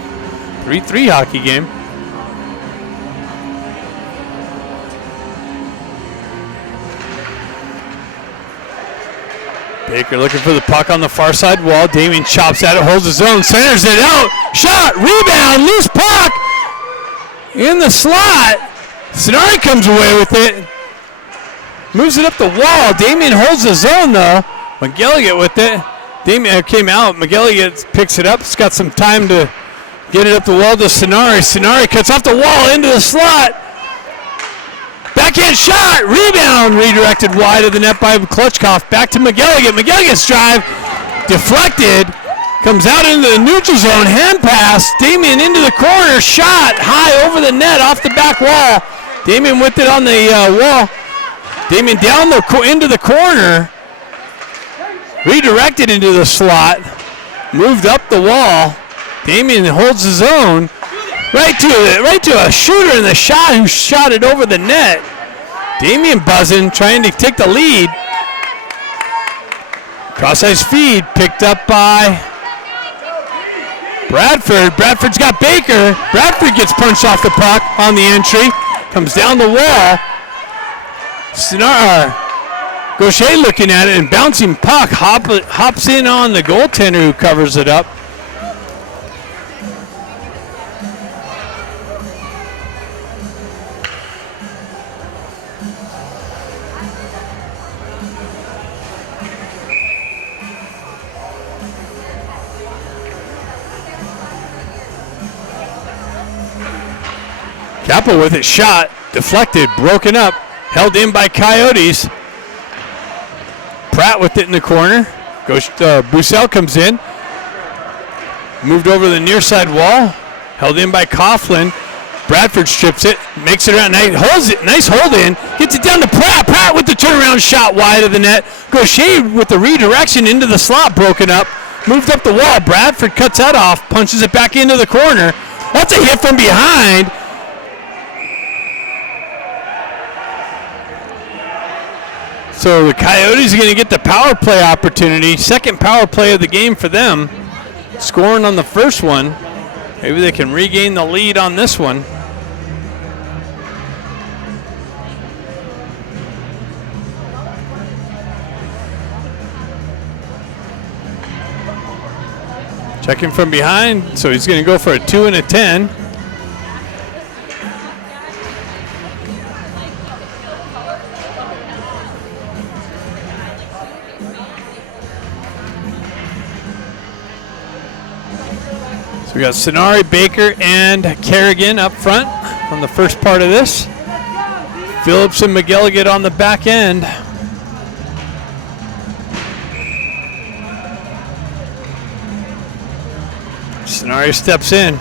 3-3 hockey game. Baker looking for the puck on the far side wall. Damien chops at it, holds his own, centers it out. Shot, rebound, loose puck in the slot. Stenari comes away with it. Moves it up the wall. Damien holds his own though. McGilligan with it. Damien came out. McGilligan picks it up. It's got some time to get it up the wall to Stenari. Stenari cuts off the wall into the slot. Backhand shot. Rebound. Redirected wide of the net by Klutchkov. Back to McGilligan. McGilligan's drive. Deflected. Comes out into the neutral zone. Hand pass. Damien into the corner. Shot. High over the net off the back wall. Damien with it on the wall. Damien down into the corner. Redirected into the slot, moved up the wall. Damien holds his own, right to a shooter in the shot who shot it over the net. Damien buzzing, trying to take the lead. Cross-ice feed picked up by Bradford. Bradford's got Baker. Bradford gets punched off the puck on the entry, comes down the wall. Gaucher looking at it and bouncing puck hops in on the goaltender who covers it up. Capo with it, shot, deflected, broken up, held in by Coyotes. Pratt with it in the corner. Bussell comes in. Moved over to the near side wall. Held in by Coughlin. Bradford strips it. Makes it around. Holds it. Nice hold in. Gets it down to Pratt. Pratt with the turnaround shot wide of the net. Gaucher with the redirection into the slot. Broken up. Moved up the wall. Bradford cuts that off. Punches it back into the corner. That's a hit from behind. So the Coyotes are going to get the power play opportunity. Second power play of the game for them. Scoring on the first one. Maybe they can regain the lead on this one. Checking from behind, so he's going to go for a 2 and a 10. We got Sonari, Baker, and Kerrigan up front on the first part of this. Phillips and McGilligan on the back end. Sonari steps in.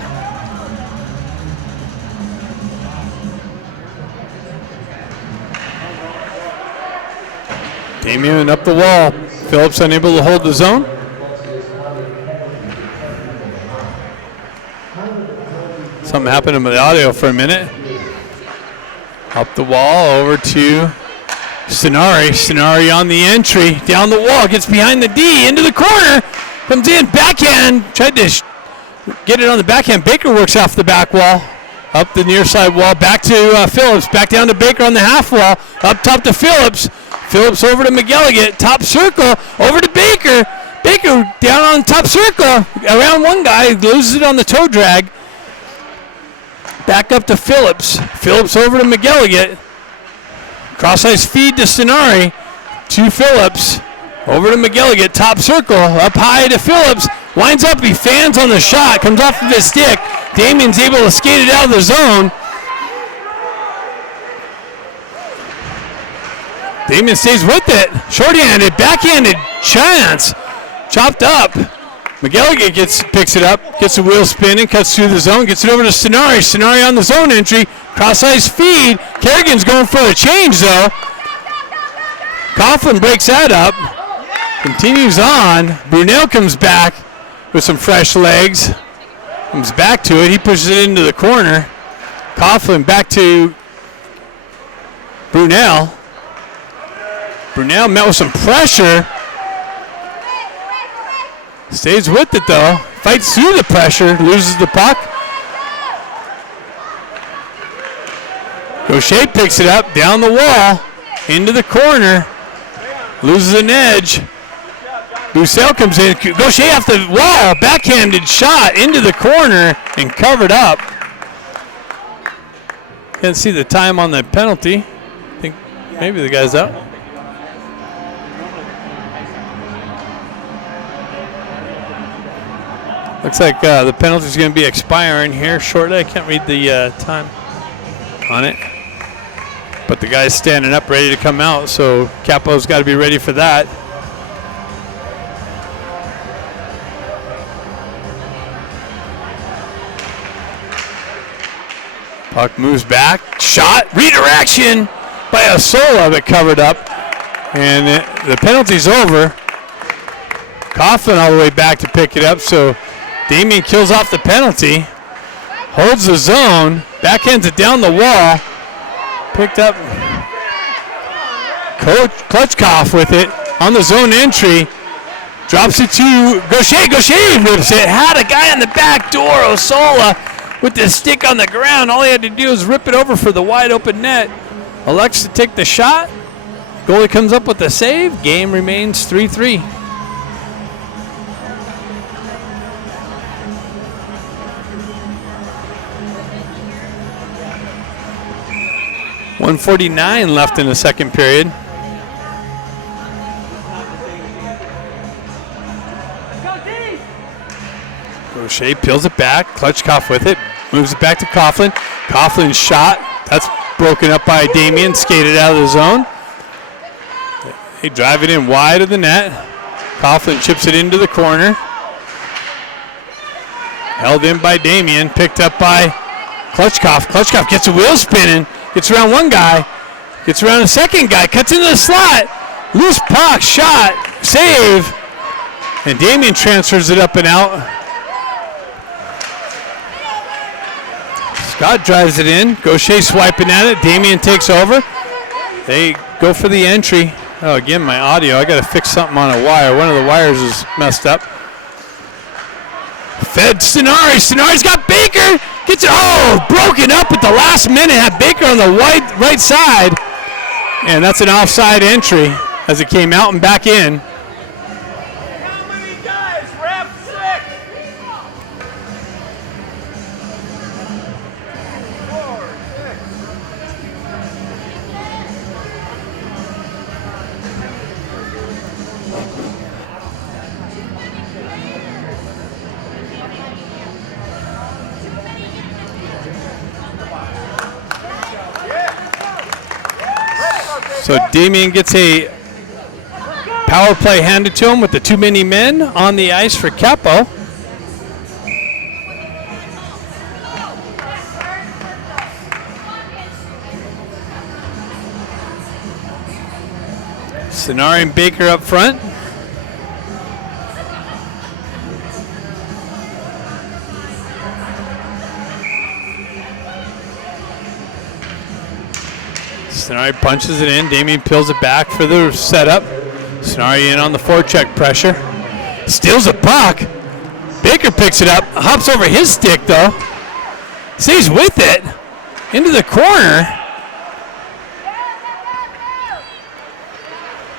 Damien up the wall. Phillips unable to hold the zone. Something happened to the audio for a minute. Up the wall over to Sonari. Sonari on the entry. Down the wall. Gets behind the D. Into the corner. Comes in. Backhand. Tried to get it on the backhand. Baker works off the back wall. Up the near side wall. Back to Phillips. Back down to Baker on the half wall. Up top to Phillips. Phillips over to McGilligan. Top circle. Over to Baker. Baker down on top circle. Around one guy. Loses it on the toe drag. Back up to Phillips. Phillips over to McGilligan. Cross-ice feed to Sonari. To Phillips. Over to McGilligan. Top circle. Up high to Phillips. Winds up. He fans on the shot. Comes off of his stick. Damien's able to skate it out of the zone. Damien stays with it. Short-handed. Backhanded. Chance. Chopped up. McGilligan picks it up, gets the wheel spinning, cuts through the zone, gets it over to Sonari. Sonari on the zone entry, cross-ice feed. Kerrigan's going for a change, though. Coughlin breaks that up, continues on. Brunel comes back with some fresh legs, comes back to it. He pushes it into the corner. Coughlin back to Brunel. Brunel met with some pressure. Stays with it, though. Fights through the pressure. Loses the puck. Gaucher picks it up. Down the wall. Into the corner. Loses an edge. Bussell comes in. Gaucher off the wall. Backhanded shot into the corner and covered up. Can't see the time on the penalty. I think maybe the guy's out. Looks like the penalty is going to be expiring here shortly. I can't read the time on it. But the guy's standing up ready to come out, so Capo's got to be ready for that. Puck moves back. Shot. Redirection by Osola, but covered up. And the penalty's over. Coughlin all the way back to pick it up, so Damien kills off the penalty, holds the zone, backhands it down the wall, picked up Klutchkov with it on the zone entry, drops it to Gaucher. Gaucher rips it, had a guy on the back door, Osola, with the stick on the ground. All he had to do was rip it over for the wide open net. Elects to take the shot. Goalie comes up with the save. Game remains 3-3. .149 left in the second period. Gaucher peels it back. Klutchkov with it. Moves it back to Coughlin. Coughlin's shot. That's broken up by Damien. Skated out of the zone. They drive it in wide of the net. Coughlin chips it into the corner. Held in by Damien, picked up by Klutchkov. Klutchkov gets a wheel spinning, gets around one guy, gets around a second guy, cuts into the slot. Loose puck, shot, save. And Damien transfers it up and out. Scott drives it in. Gaucher swiping at it. Damien takes over. They go for the entry. Oh, again, my audio. I got to fix something on a wire. One of the wires is messed up. Fed Stenari. Stenari's got Baker. Gets it. Broken up at the last minute. Had Baker on the right side. And that's an offside entry as it came out and back in. How many guys? Ref 6. 4, 6. So Damien gets a power play handed to him with the too many men on the ice for Capo. Stenari and Baker up front. Stenari punches it in. Damien peels it back for the setup. Stenari in on the forecheck pressure. Steals the puck. Baker picks it up. Hops over his stick, though. Stays with it. Into the corner.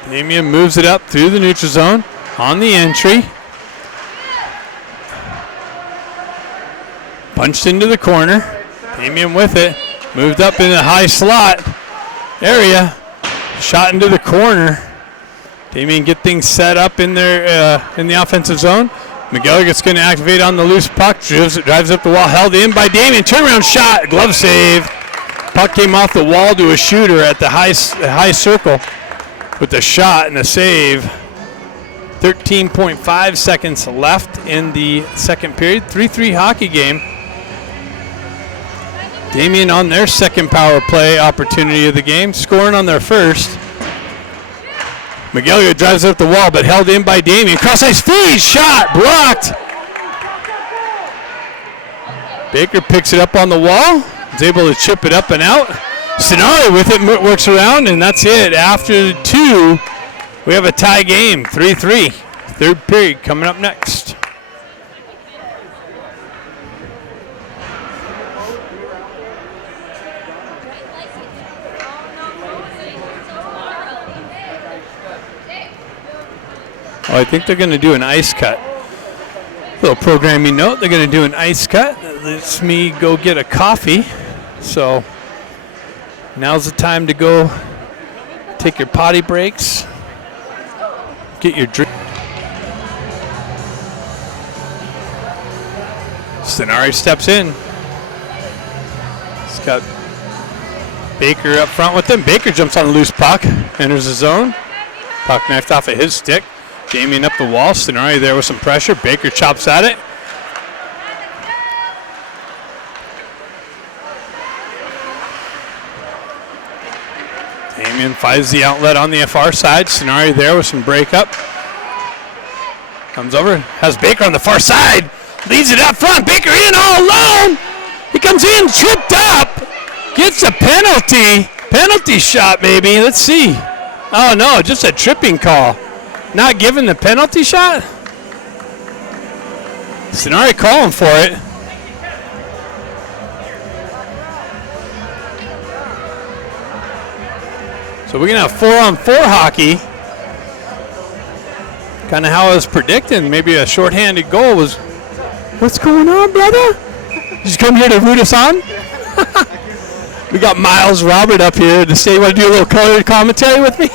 Damien moves it up through the neutral zone. On the entry. Punched into the corner. Damien with it. Moved up in the high slot area. Shot into the corner. Damien get things set up in there in the offensive zone. McGilligut's going to activate on the loose puck. Drives up the wall. Held in by Damien. Turnaround shot. Glove save. Puck came off the wall to a shooter at the high circle with the shot and the save. 13.5 seconds left in the second period. 3-3 hockey game. Damien on their second power play opportunity of the game, scoring on their first. McGilligut drives up the wall, but held in by Damien. Cross-ice feed, shot, blocked. Baker picks it up on the wall. Is able to chip it up and out. Stenari with it, works around, and that's it. After 2, we have a tie game, 3-3. Third period coming up next. Oh, I think they're going to do an ice cut. Little programming note, they're going to do an ice cut. Lets me go get a coffee. So now's the time to go take your potty breaks, get your drink. Stenari steps in. He's got Baker up front with him. Baker jumps on the loose puck, enters the zone. Puck knifed off of his stick. Damien up the wall. Stenari there with some pressure. Baker chops at it. Damien finds the outlet on the far side. Stenari there with some breakup. Comes over. Has Baker on the far side. Leads it up front. Baker in all alone. He comes in, tripped up. Gets a penalty. Penalty shot, maybe. Let's see. Oh, no, just a tripping call. Not giving the penalty shot? Stenari calling for it. So we're going to have 4-on-4 hockey. Kind of how I was predicting. Maybe a shorthanded goal was. What's going on, brother? Did you come here to root us on? We got Miles Robert up here to say, want to do a little colored commentary with me?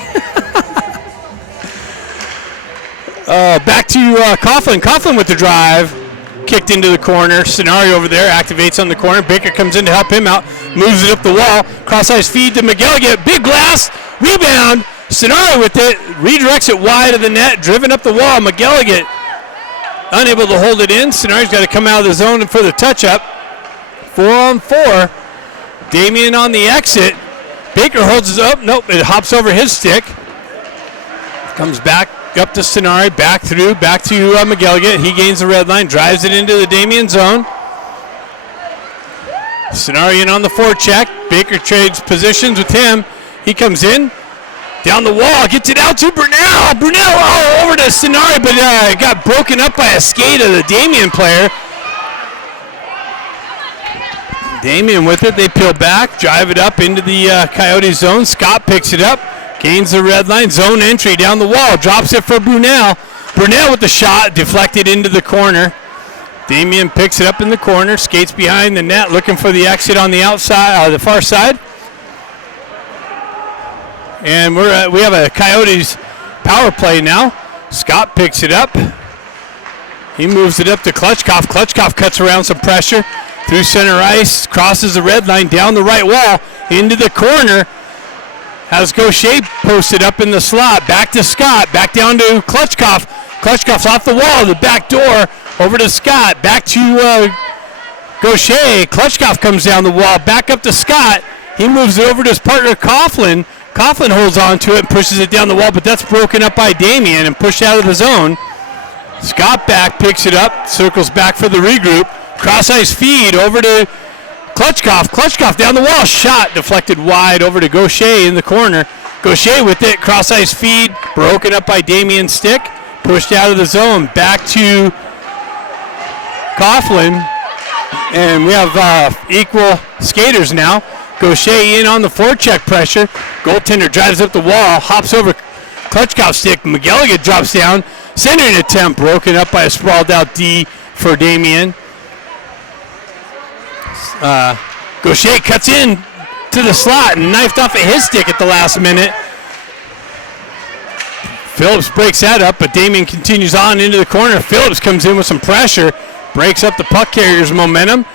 Back to Coughlin. Coughlin with the drive. Kicked into the corner. Stenari over there activates on the corner. Baker comes in to help him out. Moves it up the wall. Cross-ice feed to McGilligut. Big blast. Rebound. Sonari with it, redirects it wide of the net, driven up the wall. McGilligan unable to hold it in. Sonari's got to come out of the zone for the touch-up. 4-on-4. Damien on the exit. Baker holds it up. Nope, it hops over his stick. Comes back up to Sonari, back to McGilligan. He gains the red line, drives it into the Damien zone. Sonari in on the forecheck. Baker trades positions with him. He comes in, down the wall, gets it out to Brunel. Brunel over to Sonari, but it got broken up by a skate of the Damien player. Damien with it, they peel back, drive it up into the Coyote zone. Scott picks it up, gains the red line, zone entry down the wall, drops it for Brunel. Brunel with the shot, deflected into the corner. Damien picks it up in the corner, skates behind the net, looking for the exit on the outside, the far side. And we have a Coyotes power play now. Scott picks it up. He moves it up to Klutchkov. Klutchkov cuts around some pressure through center ice, crosses the red line, down the right wall, into the corner. Has Gaucher posted up in the slot. Back to Scott, back down to Klutchkov. Klutchkov's off the wall, the back door, over to Scott, back to Gaucher. Klutchkov comes down the wall, back up to Scott. He moves it over to his partner, Coughlin. Coughlin holds on to it and pushes it down the wall, but that's broken up by Damien and pushed out of the zone. Scott back, picks it up, circles back for the regroup. Cross-ice feed over to Klutchkov. Klutchkov down the wall, shot deflected wide over to Gaucher in the corner. Gaucher with it, cross-ice feed, broken up by Damien's stick, pushed out of the zone, back to Coughlin. And we have equal skaters now. Gaucher in on the forecheck pressure. Goaltender drives up the wall, hops over Klutchkov's stick. McGilligan drops down. Centering attempt broken up by a sprawled out D for Damien. Gaucher cuts in to the slot and knifed off of his stick at the last minute. Phillips breaks that up, but Damien continues on into the corner. Phillips comes in with some pressure, breaks up the puck carrier's momentum.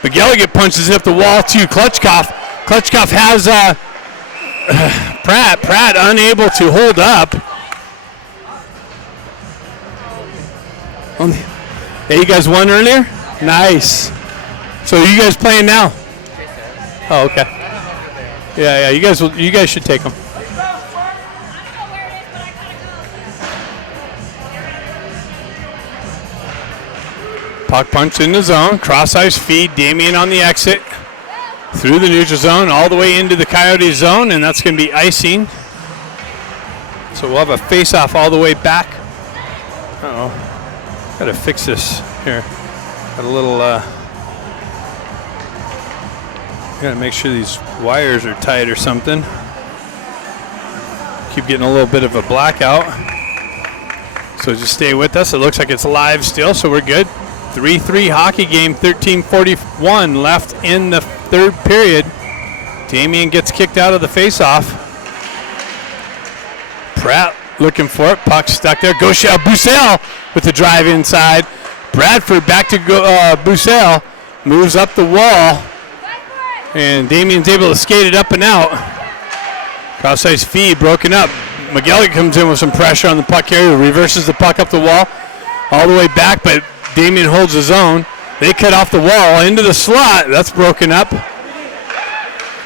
McGilligan punches it up the wall to Klutchkov. Klutchkov has Pratt. Pratt unable to hold up. Hey, you guys won earlier? Nice. So you guys playing now? Oh, okay. Yeah. You guys should take them. Puck punch in the zone. Cross ice feed. Damien on the exit. Through the neutral zone, all the way into the Coyote zone, and that's going to be icing. So we'll have a face-off all the way back. Uh-oh. Got to fix this here. Got a little, got to make sure these wires are tight or something. Keep getting a little bit of a blackout. So just stay with us. It looks like it's live still, so we're good. 3-3 hockey game, 13:41 left in the third period. Damien gets kicked out of the face-off. Pratt looking for it. Puck stuck there. Gaucher, Bussell with the drive inside. Bradford back to Bussell. Moves up the wall. And Damien's able to skate it up and out. Cross-ice feed broken up. McGilligan comes in with some pressure on the puck carrier. Reverses the puck up the wall. All the way back, but Damien holds his own. They cut off the wall into the slot. That's broken up.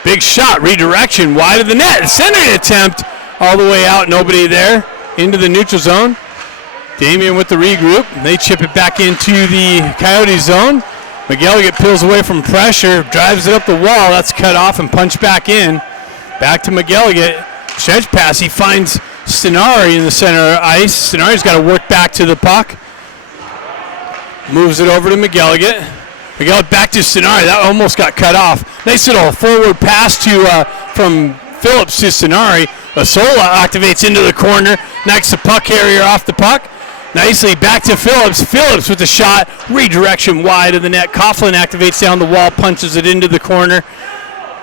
Big shot, redirection, wide of the net. Centering attempt all the way out. Nobody there. Into the neutral zone. Damien with the regroup. They chip it back into the Coyote zone. McGilligan peels away from pressure. Drives it up the wall. That's cut off and punched back in. Back to McGilligan. Stretch pass. He finds Stenari in the center ice. Stenari's got to work back to the puck. Moves it over to McGilligan. McGilligan back to Stenari. That almost got cut off. Nice little forward pass to from Phillips to Stenari. Asola activates into the corner. Knocks the puck carrier off the puck. Nicely back to Phillips. Phillips with the shot. Redirection wide of the net. Coughlin activates down the wall. Punches it into the corner.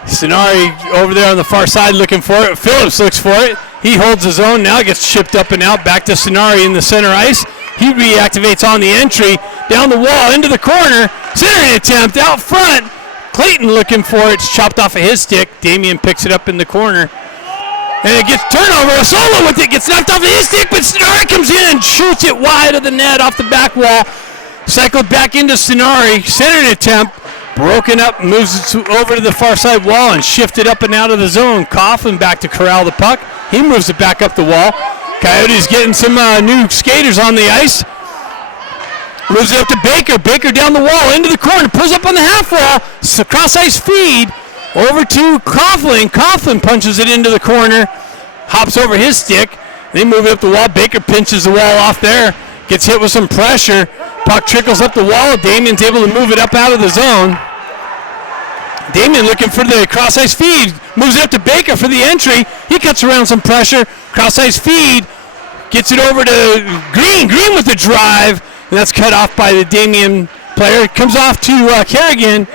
Stenari over there on the far side looking for it. Phillips looks for it. He holds his own. Now gets chipped up and out. Back to Stenari in the center ice. He reactivates on the entry, down the wall, into the corner. Centering attempt out front. Clayton looking for it. It's chopped off of his stick. Damien picks it up in the corner. And it gets turnover. Osola with it, gets knocked off of his stick, but Stenari comes in and shoots it wide of the net off the back wall. Cycled back into Stenari, centered attempt, broken up, moves it over to the far side wall and shifted up and out of the zone. Coughlin back to corral the puck. He moves it back up the wall. Coyotes getting some new skaters on the ice. Moves it up to Baker. Baker down the wall, into the corner, pulls up on the half wall. Cross ice feed over to Coughlin. Coughlin punches it into the corner, hops over his stick. They move it up the wall. Baker pinches the wall off there, gets hit with some pressure. Puck trickles up the wall. Damien's able to move it up out of the zone. Damien looking for the cross ice feed. Moves it up to Baker for the entry. He cuts around some pressure. Cross ice feed. Gets it over to Green. Green with the drive. And that's cut off by the Damien player. It comes off to Kerrigan.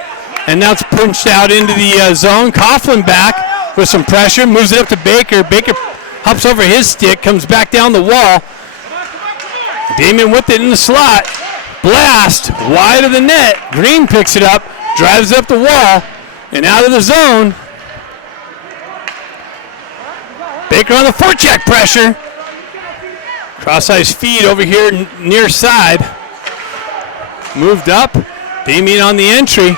And now it's punched out into the zone. Coughlin back with some pressure. Moves it up to Baker. Baker hops over his stick. Comes back down the wall. Damien with it in the slot. Blast wide of the net. Green picks it up. Drives it up the wall. And out of the zone. Baker on the forecheck pressure. Cross ice feed over here near side. Moved up. Damien on the entry.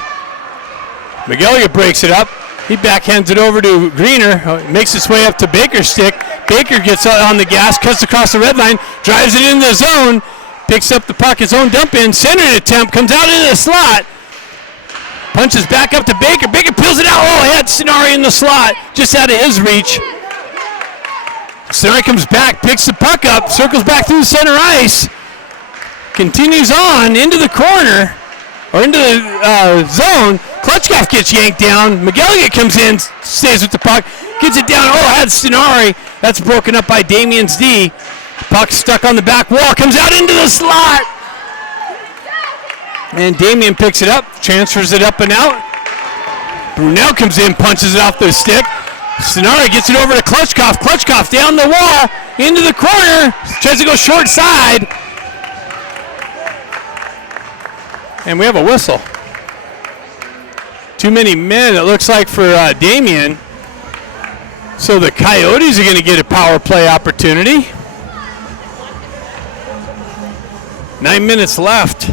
McGilligan breaks it up. He backhands it over to Greener. Makes its way up to Baker's stick. Baker gets on the gas, cuts across the red line, drives it into the zone, picks up the puck, his own dump in, centered attempt, comes out into the slot. Punches back up to Baker. Baker peels it out. Oh, he had Stenari in the slot, just out of his reach. Stenari comes back, picks the puck up, circles back through the center ice, continues on into the corner, or into the zone. Klutchkov gets yanked down. McGilligan comes in, stays with the puck, gets it down. Oh, had Stenari. That's broken up by Damien's D. Puck stuck on the back wall, comes out into the slot. And Damien picks it up, transfers it up and out. Brunel comes in, punches it off the stick. Stenari gets it over to Klutchkov. Klutchkov down the wall, into the corner, tries to go short side. And we have a whistle. Too many men, it looks like, for Damien. So the Coyotes are going to get a power play opportunity. 9 minutes left.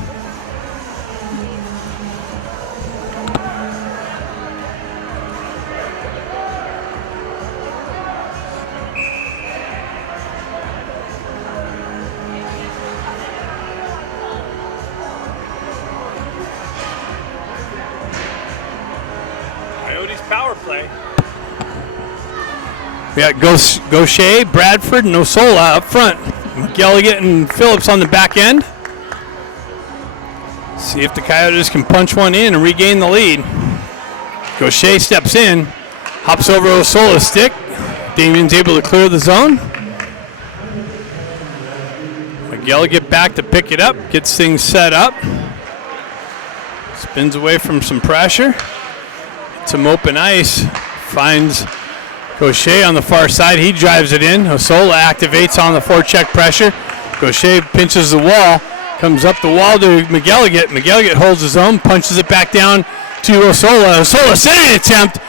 Power play. We got Gaucher, Bradford, and Osola up front. McGilligan and Phillips on the back end. See if the Coyotes can punch one in and regain the lead. Gaucher steps in, hops over Osola's stick. Damien's able to clear the zone. McGilligan back to pick it up, gets things set up. Spins away from some pressure. Some open ice, finds Gaucher on the far side. He drives it in. Osola activates on the forecheck pressure. Gaucher pinches the wall, comes up the wall to McGilligan. McGilligan holds his own, punches it back down to Osola. Osola centering attempt,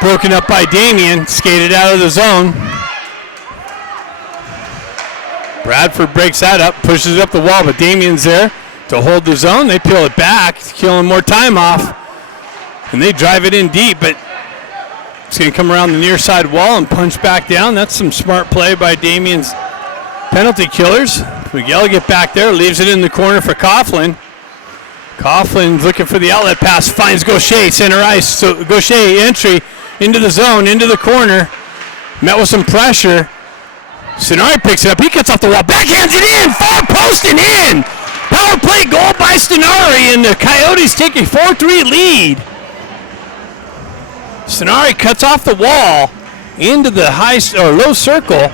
broken up by Damien, skated out of the zone. Bradford breaks that up, pushes it up the wall, but Damien's there to hold the zone. They peel it back, killing more time off. And they drive it in deep, but it's going to come around the near side wall and punch back down. That's some smart play by Damien's penalty killers. Miguel get back there, leaves it in the corner for Coughlin. Coughlin's looking for the outlet pass, finds Gaucher, center ice. So Gaucher entry into the zone, into the corner. Met with some pressure. Stenari picks it up. He cuts off the wall, backhands it in, far post and in. Power play goal by Stenari, and the Coyotes take a 4-3 lead. Stenari cuts off the wall into the low circle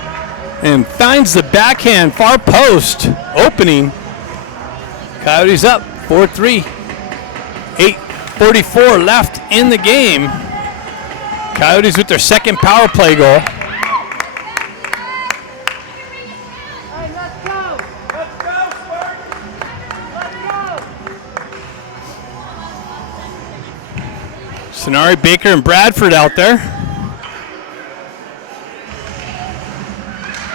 and finds the backhand far post opening. Coyotes up 4-3. 8:44 left in the game. Coyotes with their second power play goal. Hey, let's go! Let's go, Spartans! Let's go! Stenari, Baker, and Bradford out there.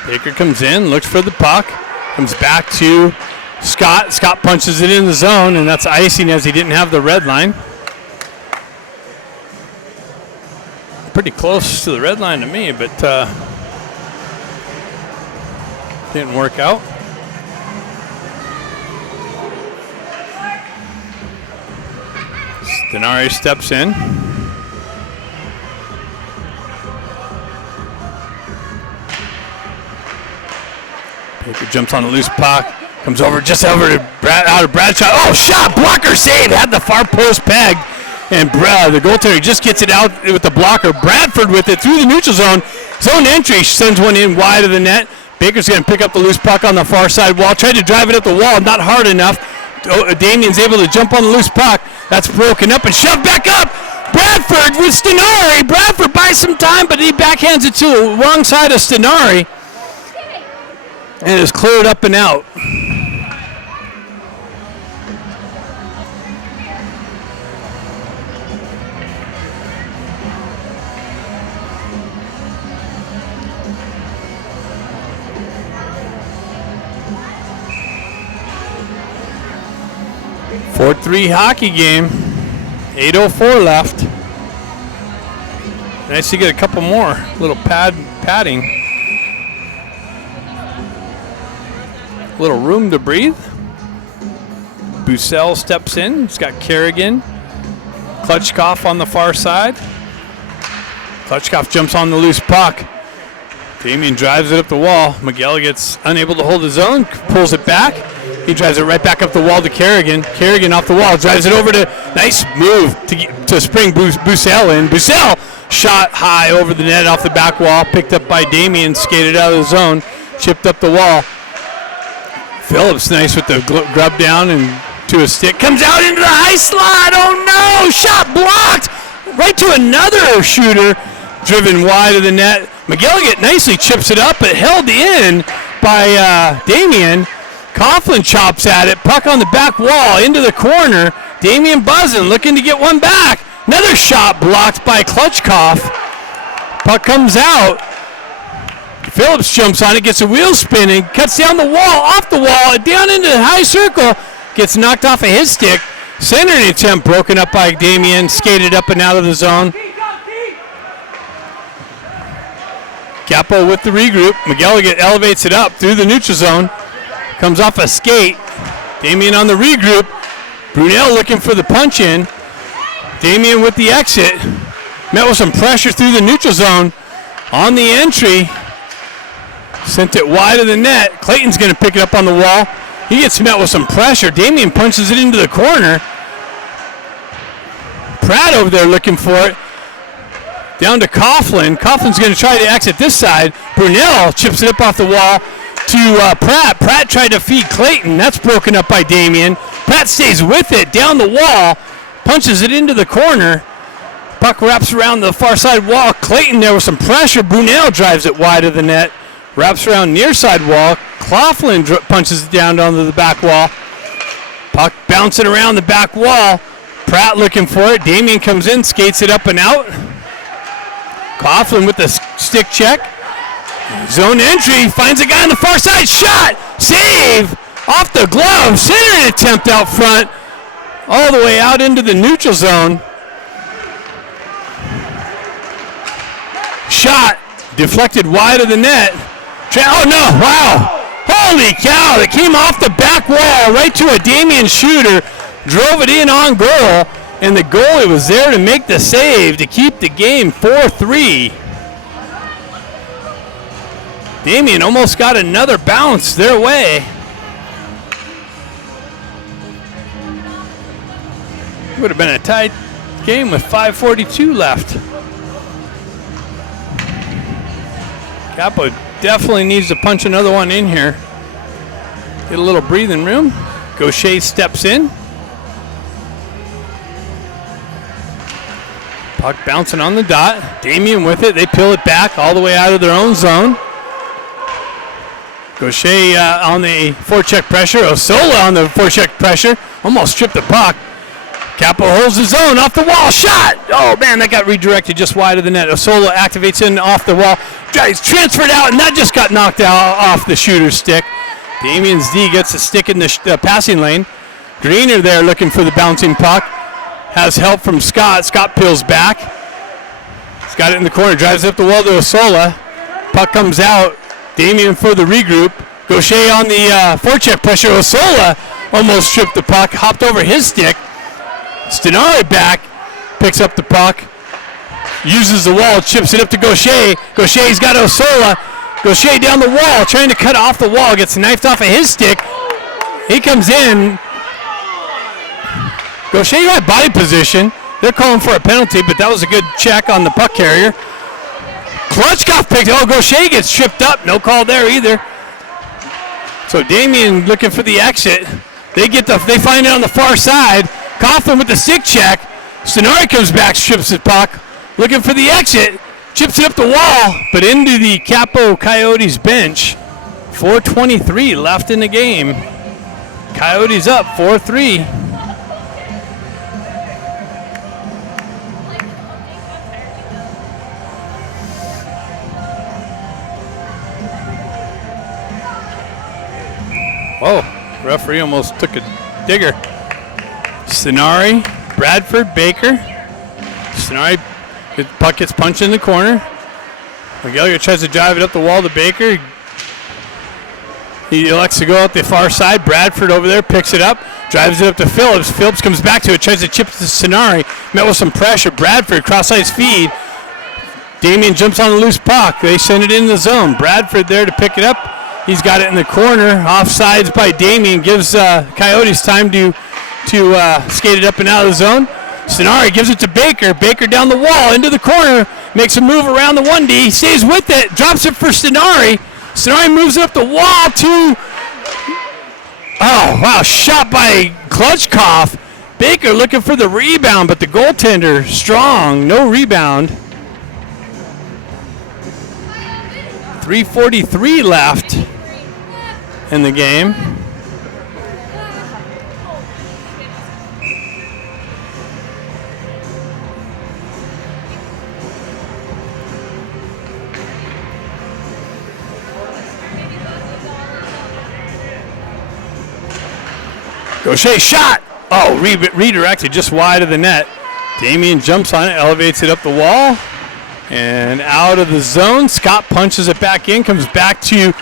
Baker comes in, looks for the puck, comes back to Scott. Scott punches it in the zone, and that's icing as he didn't have the red line. Pretty close to the red line to me, but didn't work out. Denari steps in. Baker jumps on the loose puck, comes over just over to out of Bradshaw. Oh, shot, blocker save, had the far post pegged, and the goaltender just gets it out with the blocker. Bradford with it through the neutral zone. Zone entry, sends one in wide of the net. Baker's going to pick up the loose puck on the far side wall. Tried to drive it up the wall, not hard enough. Damien's able to jump on the loose puck. That's broken up and shoved back up. Bradford with Stenari. Bradford buys some time, but he backhands it to the wrong side of Stenari. And it's cleared up and out. Four-3 hockey game. 8:04 left. Nice to get a couple more. Little padding. Little room to breathe. Bussell steps in. He's got Kerrigan. Klutchkov on the far side. Klutchkov jumps on the loose puck. Damien drives it up the wall. Miguel gets unable to hold his own, pulls it back. He drives it right back up the wall to Kerrigan. Kerrigan off the wall, drives it over to, nice move to spring Bussell in. Bussell shot high over the net off the back wall, picked up by Damien, skated out of the zone, chipped up the wall. Phillips nice with the grub down and to a stick. Comes out into the high slot. Oh no! Shot blocked! Right to another shooter. Driven wide of the net. McGilligan nicely chips it up, but held in by Damien. Coughlin chops at it. Puck on the back wall into the corner. Damien buzzing, looking to get one back. Another shot blocked by Klutchkov. Puck comes out. Phillips jumps on it, gets a wheel spinning, cuts down the wall, off the wall, down into the high circle, gets knocked off of his stick. Centering attempt broken up by Damien, skated up and out of the zone. Capo with the regroup. McGilligan elevates it up through the neutral zone. Comes off a skate. Damien on the regroup. Brunel looking for the punch in. Damien with the exit. Met with some pressure through the neutral zone. On the entry. Sent it wide of the net. Clayton's going to pick it up on the wall. He gets met with some pressure. Damien punches it into the corner. Pratt over there looking for it. Down to Coughlin. Coughlin's going to try to exit this side. Brunel chips it up off the wall to Pratt. Pratt tried to feed Clayton. That's broken up by Damien. Pratt stays with it down the wall. Punches it into the corner. Puck wraps around the far side wall. Clayton there with some pressure. Brunel drives it wide of the net. Wraps around near side wall. Coughlin punches it down onto the back wall. Puck bouncing around the back wall. Pratt looking for it. Damien comes in, skates it up and out. Coughlin with the stick check. Zone entry, finds a guy on the far side. Shot! Save! Off the glove. Centering attempt out front. All the way out into the neutral zone. Shot. Deflected wide of the net. Oh no, wow. Holy cow, it came off the back wall right to a Damien shooter. Drove it in on goal, and the goalie was there to make the save to keep the game 4-3. Damien almost got another bounce their way. It would have been a tight game with 5:42 left. Capo definitely needs to punch another one in here. Get a little breathing room. Gaucher steps in. Puck bouncing on the dot. Damien with it. They peel it back all the way out of their own zone. Gaucher on the forecheck pressure. Osola on the forecheck pressure. Almost stripped the puck. Capo holds his own off the wall. Shot! Oh man, that got redirected just wide of the net. Osola activates in off the wall. He's transferred out, and that just got knocked out off the shooter's stick. Damien's D gets a stick in the passing lane. Greener there looking for the bouncing puck. Has help from Scott. Scott peels back. He's got it in the corner. Drives up the wall to Osola. Puck comes out. Damien for the regroup. Gaucher on the forecheck pressure. Osola almost tripped the puck. Hopped over his stick. Stenari back. Picks up the puck. Uses the wall. Chips it up to Gaucher. Gaucher's got Osola. Gaucher down the wall. Trying to cut off the wall. Gets knifed off of his stick. He comes in. Gaucher had body position. They're calling for a penalty, but that was a good check on the puck carrier. Klutchkov picked it. Oh, Gaucher gets tripped up. No call there either. So Damien looking for the exit. They find it on the far side. Coughlin with the stick check. Stenari comes back, strips the puck. Looking for the exit. Chips it up the wall, but into the Capo Coyotes bench. 4:23 left in the game. Coyotes up 4-3. Oh, referee almost took a digger. Stenari, Bradford, Baker. Stenari, the puck gets punched in the corner. McGilligan tries to drive it up the wall to Baker. He elects to go out the far side. Bradford over there picks it up, drives it up to Phillips. Phillips comes back to it, tries to chip to Stenari. Met with some pressure. Bradford, cross-ice feed. Damien jumps on the loose puck. They send it in the zone. Bradford there to pick it up. He's got it in the corner. Offsides by Damien. Gives Coyotes time to skate it up and out of the zone. Stenari gives it to Baker. Baker down the wall into the corner. Makes a move around the 1D. Stays with it. Drops it for Stenari. Stenari moves it up the wall to... Oh, wow. Shot by Klutchkov. Baker looking for the rebound, but the goaltender strong. No rebound. 3:43 left in the game. Gaucher shot. Oh, redirected just wide of the net. Damien jumps on it, elevates it up the wall, and out of the zone. Scott punches it back in, comes back to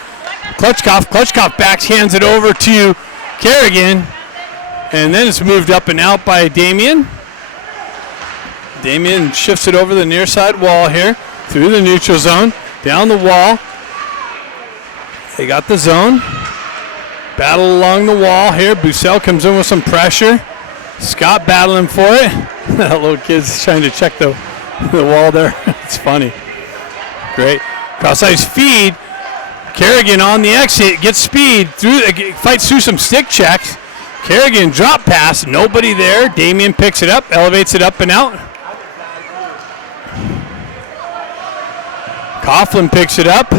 Klutchkov. Klutchkov backhands it over to Kerrigan, and then it's moved up and out by Damien. Damien shifts it over the near side wall here, through the neutral zone, down the wall. They got the zone. Battle along the wall here. Bussell comes in with some pressure. Scott battling for it. That little kid's trying to check the wall there. It's funny. Great. Cross-ice feed. Kerrigan on the exit. Gets speed. Fights through some stick checks. Kerrigan drop pass. Nobody there. Damien picks it up. Elevates it up and out. Coughlin picks it up.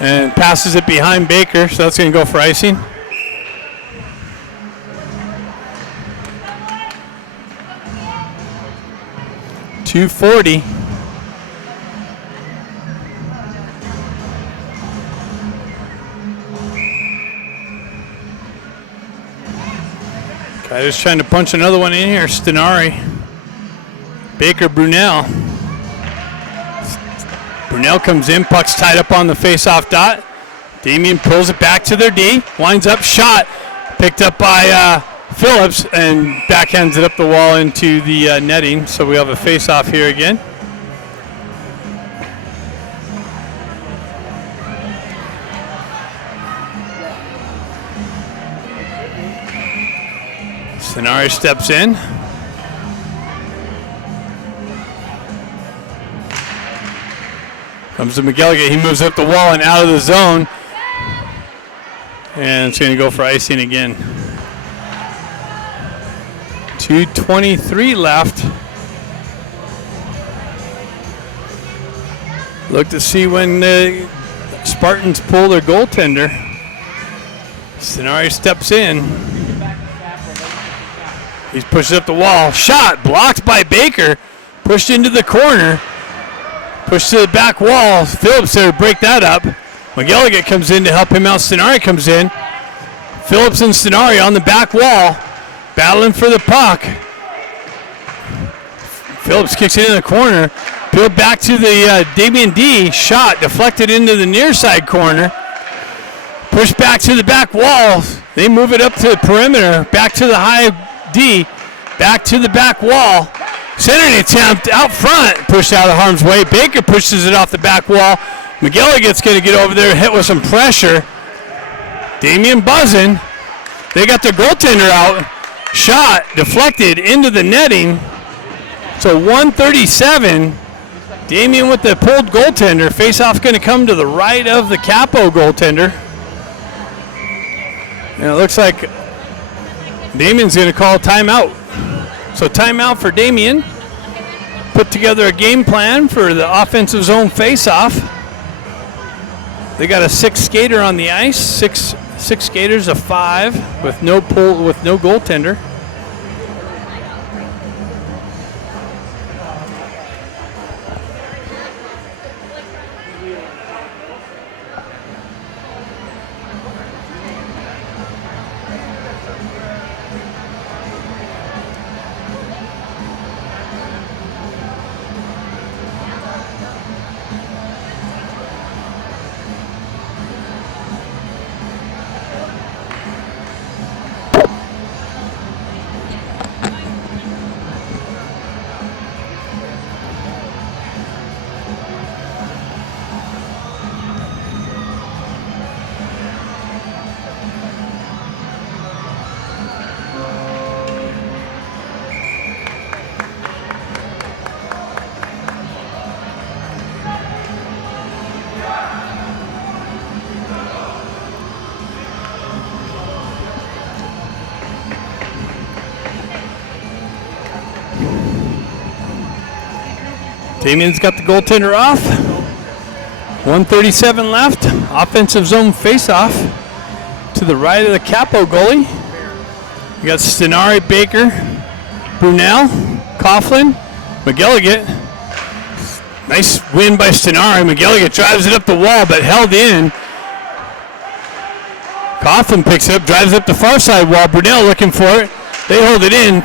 And passes it behind Baker, so that's going to go for icing. .240. Coyotes trying to punch another one in here. Stenari. Baker, Brunel. Brunel comes in, puck's tied up on the face-off dot. Damien pulls it back to their D, winds up, shot, picked up by Phillips, and backhands it up the wall into the netting. So we have a face-off here again. Stenari steps in. Comes to McGilligan. He moves up the wall and out of the zone. And it's going to go for icing again. 2:23 left. Look to see when the Spartans pull their goaltender. Stenari steps in. He's pushed up the wall. Shot blocked by Baker. Pushed into the corner. Pushed to the back wall. Phillips there to break that up. McGilligan comes in to help him out. Stenari comes in. Phillips and Stenari on the back wall. Battling for the puck. Phillips kicks it in the corner. Peeled back to the Damien D. Shot deflected into the near side corner. Pushed back to the back wall. They move it up to the perimeter. Back to the high D. Back to the back wall. Centering attempt out front. Pushed out of harm's way. Baker pushes it off the back wall. McGilligan's going to get over there, hit with some pressure. Damien buzzing. They got their goaltender out. Shot deflected into the netting. So 137. Damien with the pulled goaltender. Face-off going to come to the right of the Capo goaltender. And it looks like Damien's going to call a timeout. So timeout for Damien. Put together a game plan for the offensive zone face-off. They got a 6 skater on the ice. Six skaters of 5 with no goaltender. Damien's got the goaltender off. 1:37 left. Offensive zone face-off to the right of the Capo goalie. We got Stenari, Baker, Brunel, Coughlin, McGilligan. Nice win by Stenari. McGilligan drives it up the wall, but held in. Coughlin picks it up, drives up the far side wall. Brunel looking for it. They hold it in.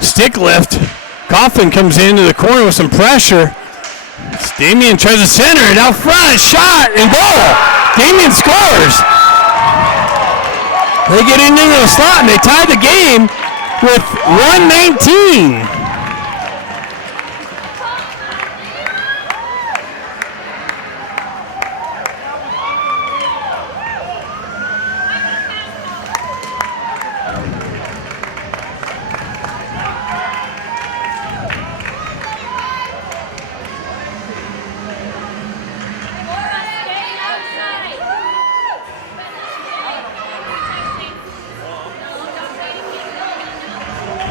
Stick lift. Coughlin comes into the corner with some pressure. Damien tries to center it out front. Shot and goal. Damien scores. They get into the slot and they tie the game with 1:19.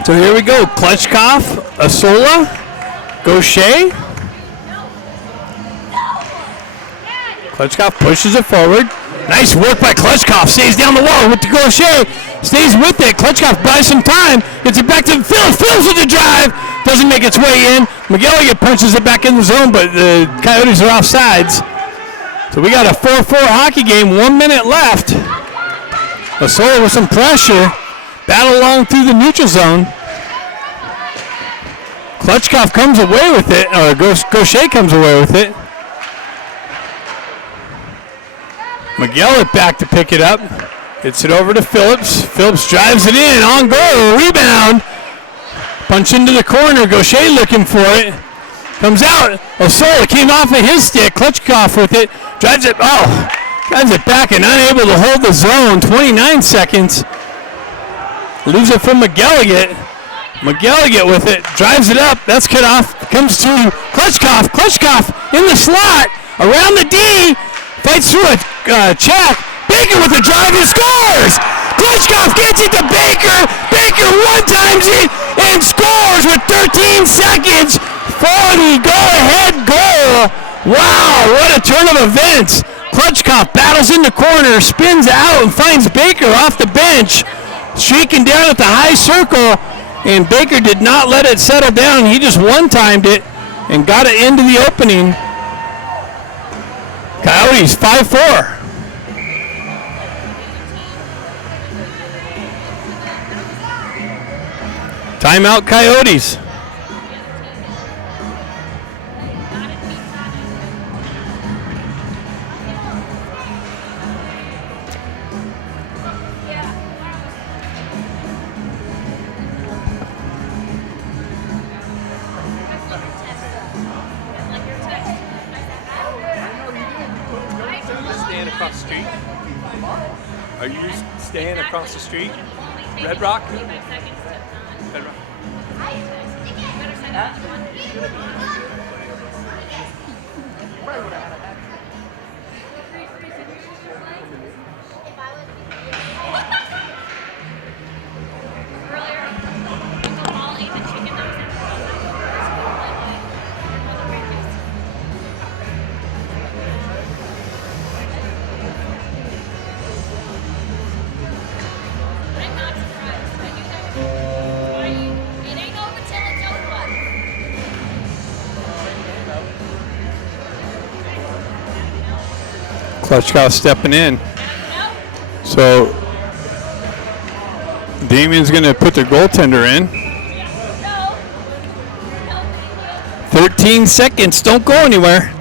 So here we go. Klitschkov, Asola, Gaucher. Klitschkov pushes it forward. Nice work by Klitschkov. Stays down the wall with the Gaucher. Stays with it. Klitschkov buys some time. Gets it back to Phil. Phil's with the drive. Doesn't make its way in. McGilligan punches it back in the zone, but the Coyotes are off sides. So we got a 4-4 hockey game. 1 minute left. Asola with some pressure. Battle along through the neutral zone. Klitschkov comes away with it, or Gaucher comes away with it. McGilligan back to pick it up. Gets it over to Phillips. Phillips drives it in, on goal, rebound. Punch into the corner, Gaucher looking for it. Comes out, Osola came off of his stick. Klitschkov with it, drives it back and unable to hold the zone. 29 seconds. Leaves it for McGilligan. McGilligan with it, drives it up. That's cut off. Comes to Klitschkov. Klitschkov in the slot, around the D, fights through it. Check. Baker with the drive and scores. Klitschkov gets it to Baker. Baker one-times it and scores with 13 seconds for the go-ahead goal. Wow, what a turn of events. Klitschkov battles in the corner, spins out and finds Baker off the bench. Streaking down at the high circle, And Baker did not let it settle down. He just one-timed it and got it into the opening. Coyotes 5-4. Timeout Coyotes. Stand across the street. Are you staying across the street? Red Rock? Red Rock. Klutchkoff stepping in. So Damien's going to put their goaltender in. 13 seconds. Don't go anywhere.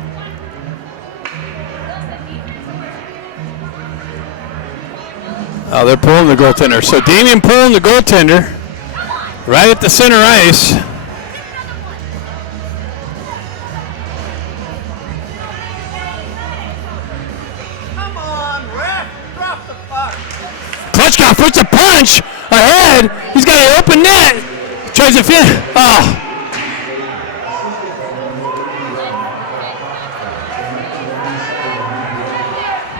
Oh, they're pulling the goaltender. So Damien pulling the goaltender right at the center ice. Klutchkoff puts a punch ahead. He's got an open net. Tries to finish. Oh.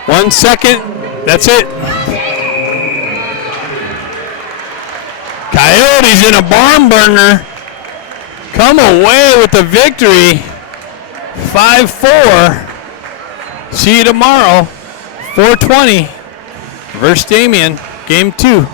One second. That's it. Coyotes in a barn burner. Come away with the victory. 5-4. See you tomorrow. 4:20 versus Damien. Game 2.